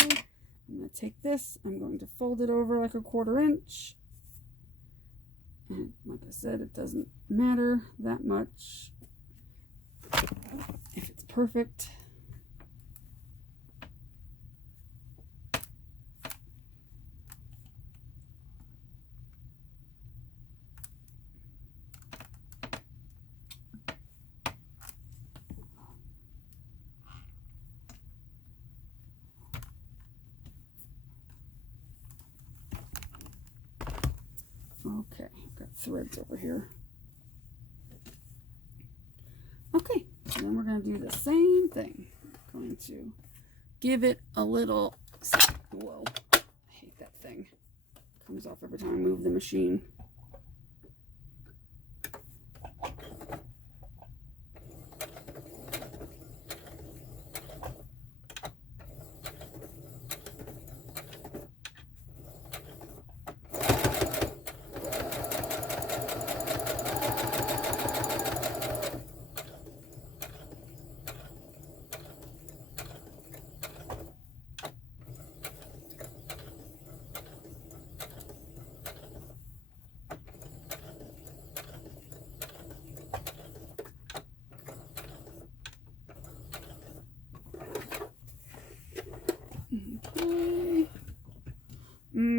I'm going to take this, I'm going to fold it over like a 1/4 inch. And like I said, it doesn't matter that much if it's perfect. Okay, I've got threads over here. Okay, and then we're going to do the same thing. I'm going to give it a little, whoa, I hate that thing. It comes off every time I move the machine.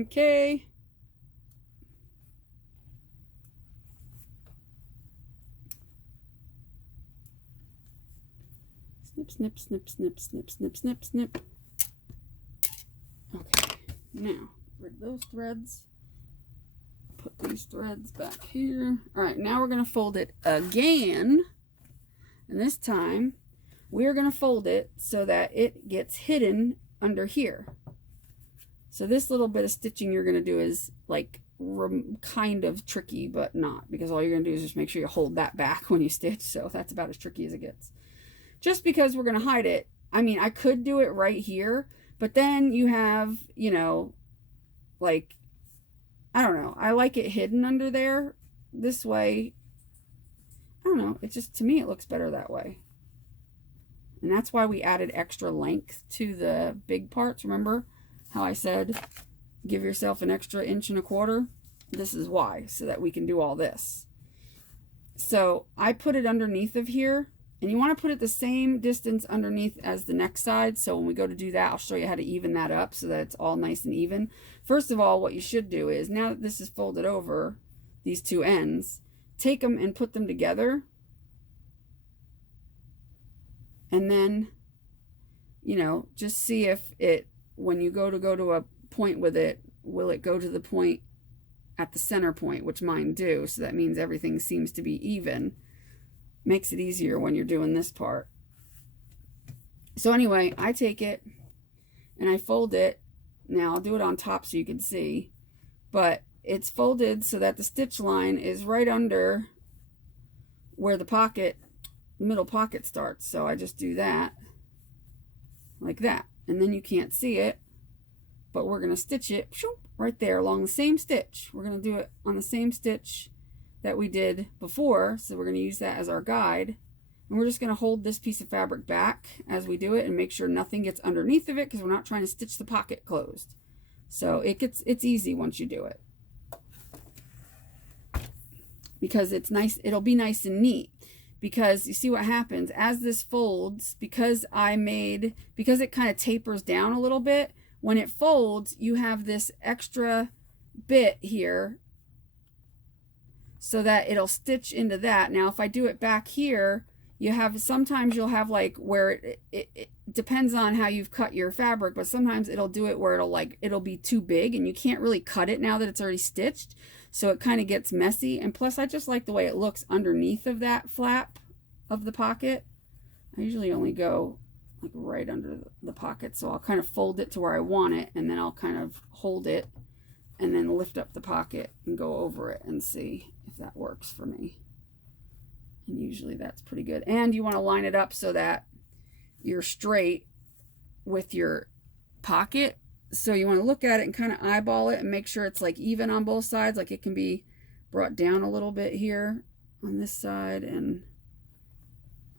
Okay. Snip, snip, snip, snip, snip, snip, snip, snip. Okay, now rid of those threads. Put these threads back here. All right, now we're going to fold it again. And this time, we're going to fold it so that it gets hidden under here. So this little bit of stitching you're going to do is like kind of tricky, but not, because all you're going to do is just make sure you hold that back when you stitch. So that's about as tricky as it gets. Just because we're going to hide it. I mean, I could do it right here, but then you have, you know, like, I don't know. I like it hidden under there this way. I don't know. It just, to me, it looks better that way. And that's why we added extra length to the big parts. Remember how I said, give yourself an extra 1.25 inches? This is why, so that we can do all this. So I put it underneath of here, and you want to put it the same distance underneath as the next side. So when we go to do that, I'll show you how to even that up so that it's all nice and even. First of all, what you should do is, now that this is folded over, these two ends, take them and put them together. And then, you know, just see if it, when you go to a point with it, will it go to the point at the center point, which mine do. So that means everything seems to be even. Makes it easier when you're doing this part. So anyway, I take it and I fold it. Now I'll do it on top so you can see, but it's folded so that the stitch line is right under where the pocket, middle pocket starts. So I just do that like that. And then you can't see it, but we're going to stitch it right there along the same stitch. We're going to do it on the same stitch that we did before. So we're going to use that as our guide. And we're just going to hold this piece of fabric back as we do it and make sure nothing gets underneath of it, because we're not trying to stitch the pocket closed. So it's easy once you do it, because it's nice. It'll be nice and neat, because you see what happens as this folds, because it kind of tapers down a little bit. When it folds, you have this extra bit here so that it'll stitch into that. Now, if I do it back here, sometimes you'll have like where it depends on how you've cut your fabric, but sometimes it'll do it where it'll be too big and you can't really cut it now that it's already stitched. So it kind of gets messy. And plus, I just like the way it looks underneath of that flap of the pocket. I usually only go like right under the pocket. So I'll kind of fold it to where I want it, and then I'll kind of hold it and then lift up the pocket and go over it and see if that works for me. And usually that's pretty good. And you want to line it up so that you're straight with your pocket. So you want to look at it and kind of eyeball it and make sure it's like even on both sides. Like it can be brought down a little bit here on this side. And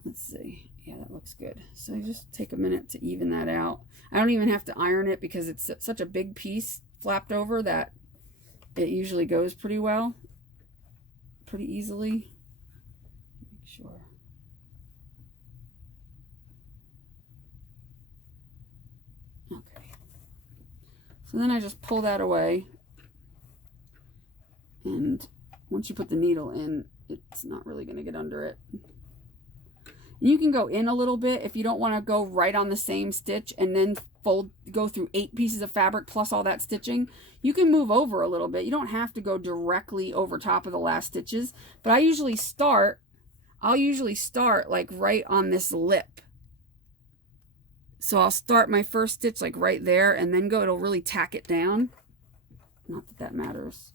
let's see. Yeah, that looks good. So you just take a minute to even that out. I don't even have to iron it because it's such a big piece flapped over that it usually goes pretty well, pretty easily. Make sure. Okay. So then I just pull that away, and once you put the needle in, it's not really going to get under it. You can go in a little bit if you don't want to go right on the same stitch and then go through 8 pieces of fabric plus all that stitching. You can move over a little bit. You don't have to go directly over top of the last stitches, but I'll usually start like right on this lip. So I'll start my first stitch like right there and then it'll really tack it down. Not that that matters,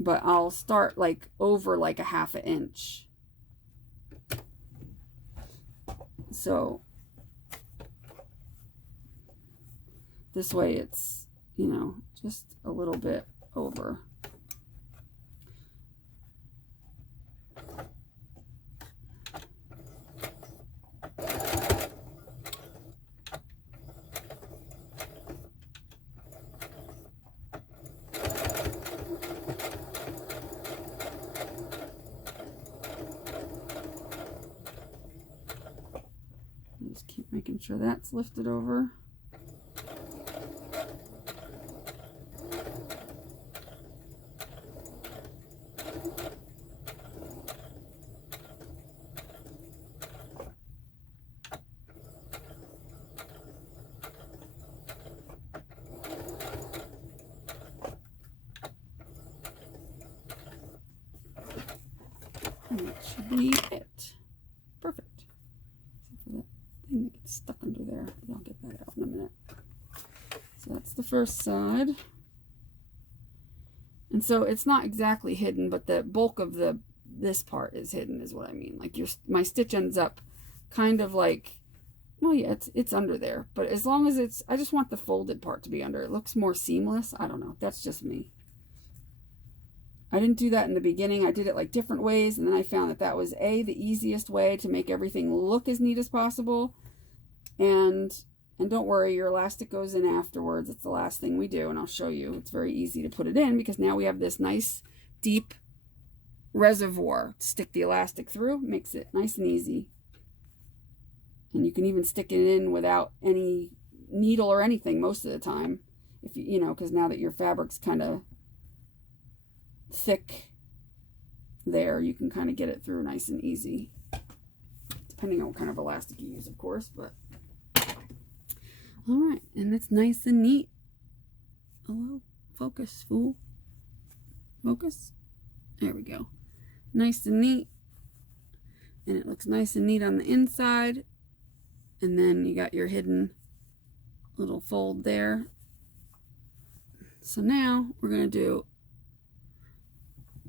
but I'll start like over like a 1/2 inch. So this way it's, just a little bit over. Just keep making sure that's lifted over. And that should be it. Perfect. Except for that thing that gets stuck under there. I'll get that out in a minute. So that's the first side. And so it's not exactly hidden, but the bulk of this part is hidden, is what I mean. Like my stitch ends up kind of like, well, yeah, it's under there. But as long as I just want the folded part to be under. It looks more seamless. I don't know. That's just me. I didn't do that in the beginning. I did it like different ways, and then I found that was the easiest way to make everything look as neat as possible. And don't worry, your elastic goes in afterwards. It's the last thing we do, and I'll show you. It's very easy to put it in because now we have this nice deep reservoir to stick the elastic through. Makes it nice and easy. And you can even stick it in without any needle or anything most of the time, if because now that your fabric's kind of thick there, you can kind of get it through nice and easy, depending on what kind of elastic you use, of course. But all right, and it's nice and neat. Hello, focus, fool. Focus. There we go. Nice and neat, and it looks nice and neat on the inside. And then you got your hidden little fold there. So now we're going to do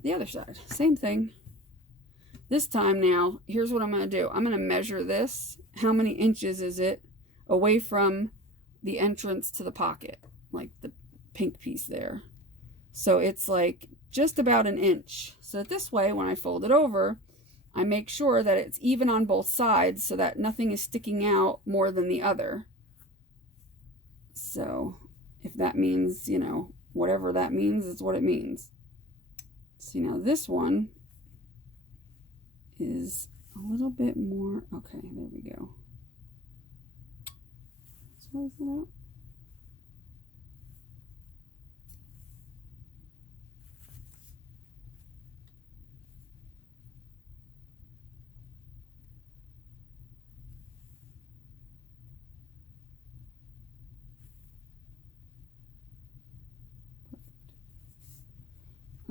the other side. Same thing. This time now, here's what I'm going to do. I'm going to measure this. How many inches is it away from the entrance to the pocket, like the pink piece there. So it's like just about an inch. So this way, when I fold it over, I make sure that it's even on both sides so that nothing is sticking out more than the other. So if that means, you know, whatever that means, is what it means. See, now this one is a little bit more, okay, there we go. Close it out.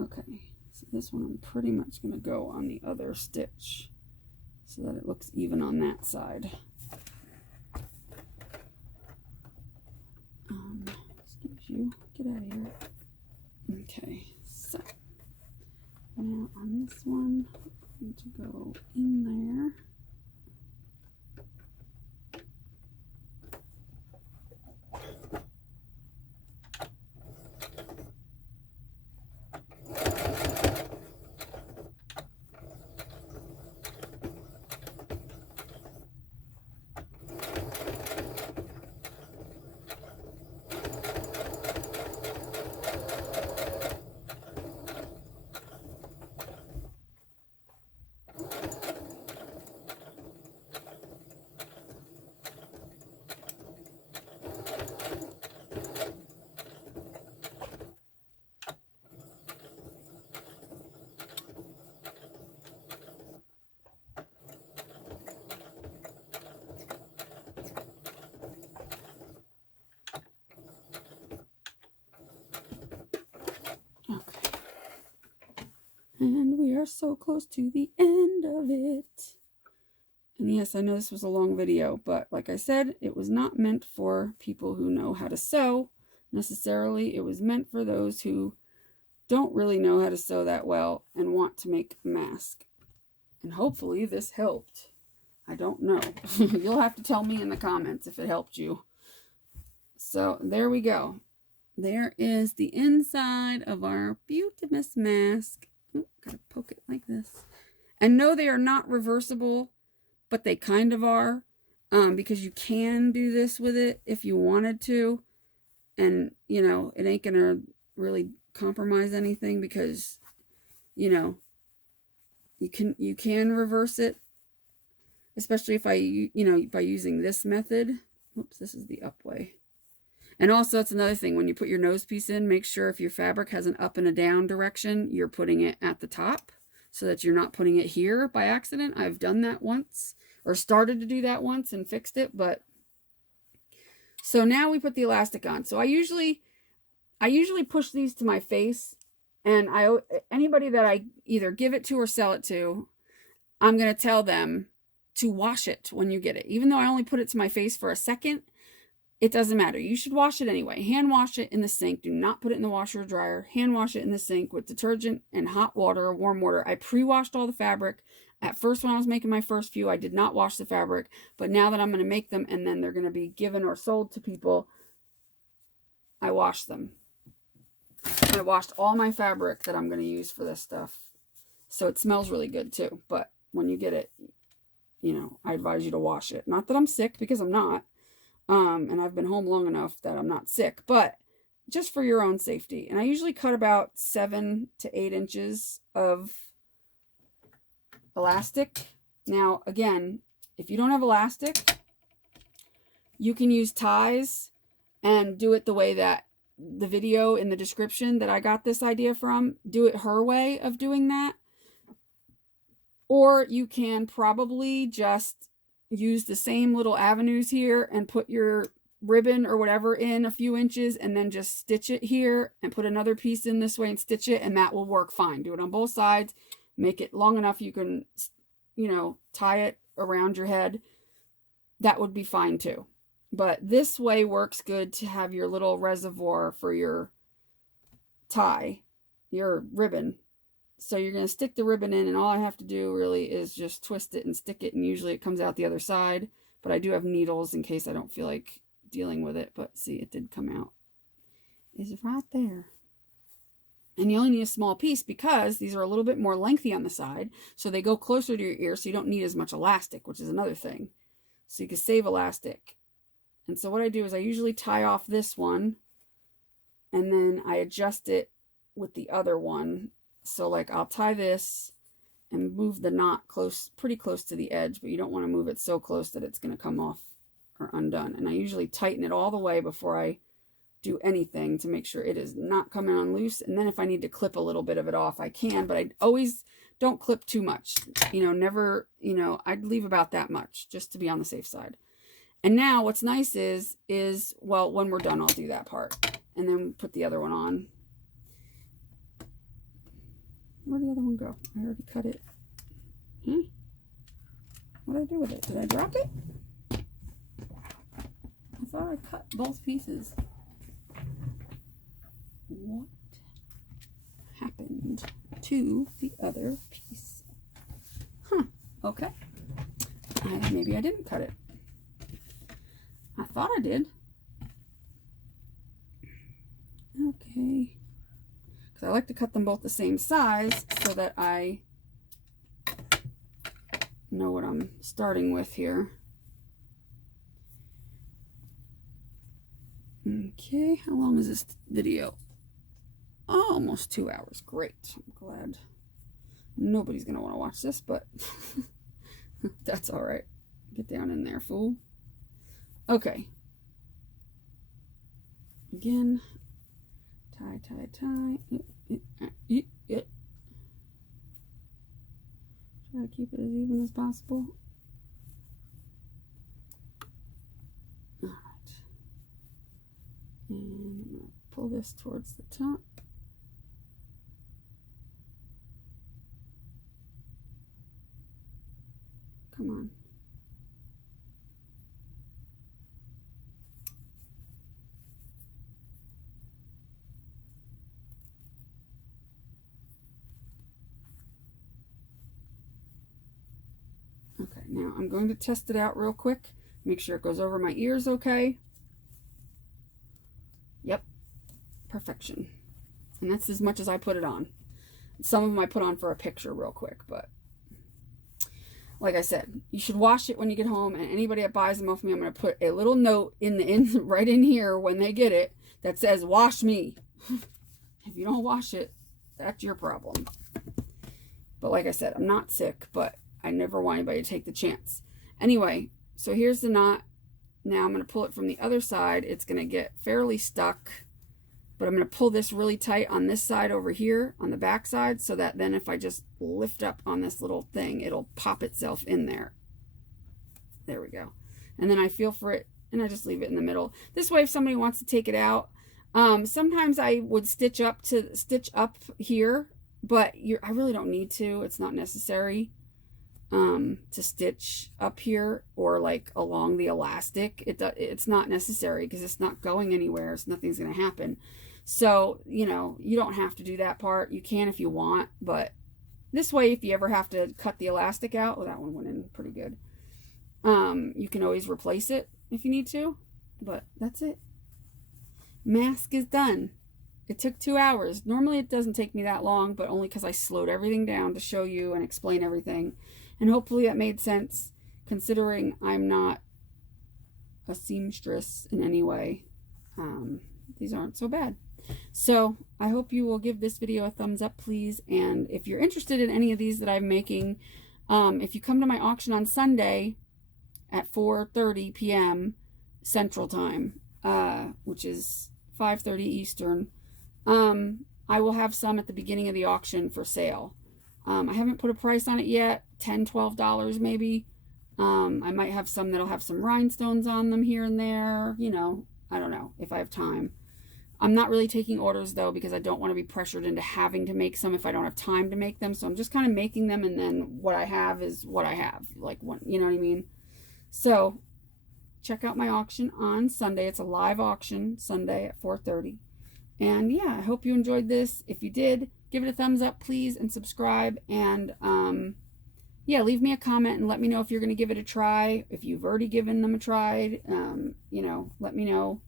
Okay, so this one I'm pretty much going to go on the other stitch so that it looks even on that side. Excuse you, get out of here. Okay, so now on this one, I'm going to go in there. And we are so close to the end of it. And yes, I know this was a long video, but like I said, it was not meant for people who know how to sew necessarily. It was meant for those who don't really know how to sew that well and want to make a mask. And hopefully this helped. I don't know. You'll have to tell me in the comments if it helped you. So there we go. There is the inside of our Beautimus mask. Ooh, gotta poke it like this. And no, they are not reversible, but they kind of are, because you can do this with it if you wanted to. And, you know, it ain't gonna really compromise anything because, you know, you can reverse it, especially if by using this method. Oops, this is the up way. And also, that's another thing. When you put your nose piece in, make sure if your fabric has an up and a down direction, you're putting it at the top so that you're not putting it here by accident. I've done that once, or started to do that once and fixed it. But so now we put the elastic on. So I usually push these to my face, and anybody that I either give it to or sell it to, I'm going to tell them to wash it when you get it. Even though I only put it to my face for a second, it doesn't matter. You should wash it anyway. Hand wash it in the sink. Do not put it in the washer or dryer. Hand wash it in the sink with detergent and hot water or warm water. I pre-washed all the fabric. At first, when I was making my first few, I did not wash the fabric. But now that I'm going to make them and then they're going to be given or sold to people, I wash them. I washed all my fabric that I'm going to use for this stuff. So it smells really good too. But when you get it, you know, I advise you to wash it. Not that I'm sick, because I'm not. And I've been home long enough that I'm not sick, but just for your own safety. And I usually cut about 7 to 8 inches of elastic. Now, again, if you don't have elastic, you can use ties and do it the way that the video in the description that I got this idea from, do it her way of doing that. Or you can probably just use the same little avenues here and put your ribbon or whatever in a few inches and then just stitch it here and put another piece in this way and stitch it, and that will work fine. Do it on both sides. Make it long enough you can, you know, tie it around your head. That would be fine too. But this way works good to have your little reservoir for your tie, your ribbon. So you're going to stick the ribbon in, and all I have to do really is just twist it and stick it, and usually it comes out the other side. but I do have needles in case I don't feel like dealing with it. But see, it did come out. It's right there. And you only need a small piece because these are a little bit more lengthy on the side, so they go closer to your ear, so you don't need as much elastic, which is another thing. So you can save elastic. And so what I do is I usually tie off this one, and then I adjust it with the other one. So like I'll tie this and move the knot pretty close to the edge, but you don't want to move it so close that it's going to come off or undone. And I usually tighten it all the way before I do anything to make sure it is not coming on loose. And then if I need to clip a little bit of it off, I can, but I always don't clip too much. Never, I'd leave about that much just to be on the safe side. And now what's nice is, well, when we're done, I'll do that part and then put the other one on. Where'd the other one go? I already cut it. What did I do with it? Did I drop it? I thought I cut both pieces. What happened to the other piece? Okay. Maybe I didn't cut it. I thought I did. Okay. Because I like to cut them both the same size so that I know what I'm starting with here. Okay, how long is this video? Oh, almost 2 hours. Great. I'm glad nobody's going to want to watch this, but that's all right. Get down in there, fool. Okay. Again, tie. Try to keep it as even as possible. All right. And I'm going to pull this towards the top. Come on. Okay, now I'm going to test it out real quick. Make sure it goes over my ears okay. Yep, perfection. And that's as much as I put it on. Some of them I put on for a picture real quick, but like I said, you should wash it when you get home, and anybody that buys them off me, I'm going to put a little note right in here when they get it that says, wash me. If you don't wash it, that's your problem. But like I said, I'm not sick, but I never want anybody to take the chance. Anyway, so here's the knot. Now I'm going to pull it from the other side. It's going to get fairly stuck, but I'm going to pull this really tight on this side over here on the back side, so that then if I just lift up on this little thing, it'll pop itself in there. There we go. And then I feel for it and I just leave it in the middle. This way, if somebody wants to take it out, sometimes I would stitch up here, but I really don't need to. It's not necessary to stitch up here or like along the elastic. It's not necessary because it's not going anywhere, so nothing's going to happen. So, you don't have to do that part. You can if you want, but this way, if you ever have to cut the elastic out, well, that one went in pretty good. You can always replace it if you need to, but that's it. Mask is done. It took 2 hours. Normally it doesn't take me that long, but only because I slowed everything down to show you and explain everything. And hopefully that made sense, considering I'm not a seamstress in any way. These aren't so bad. So I hope you will give this video a thumbs up, please. And if you're interested in any of these that I'm making, if you come to my auction on Sunday at 4:30 p.m. Central Time, which is 5:30 Eastern, I will have some at the beginning of the auction for sale. I haven't put a price on it yet, $10, $12 maybe. I might have some that'll have some rhinestones on them here and there. I don't know if I have time. I'm not really taking orders though, because I don't want to be pressured into having to make some if I don't have time to make them. So I'm just kind of making them, and then what I have is what I have. You know what I mean? So check out my auction on Sunday. It's a live auction Sunday at 4:30. And yeah, I hope you enjoyed this. If you did, give it a thumbs up, please, and subscribe. And yeah, leave me a comment and let me know if you're going to give it a try. If you've already given them a try, you know, let me know.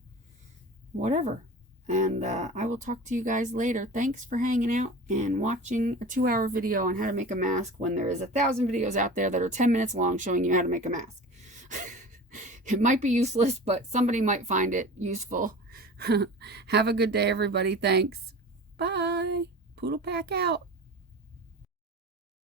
Whatever. And I will talk to you guys later. Thanks for hanging out and watching a 2-hour video on how to make a mask when there is 1,000 videos out there that are 10 minutes long showing you how to make a mask. It might be useless, but somebody might find it useful. Have a good day, everybody. Thanks. Bye. Poodle Pack out.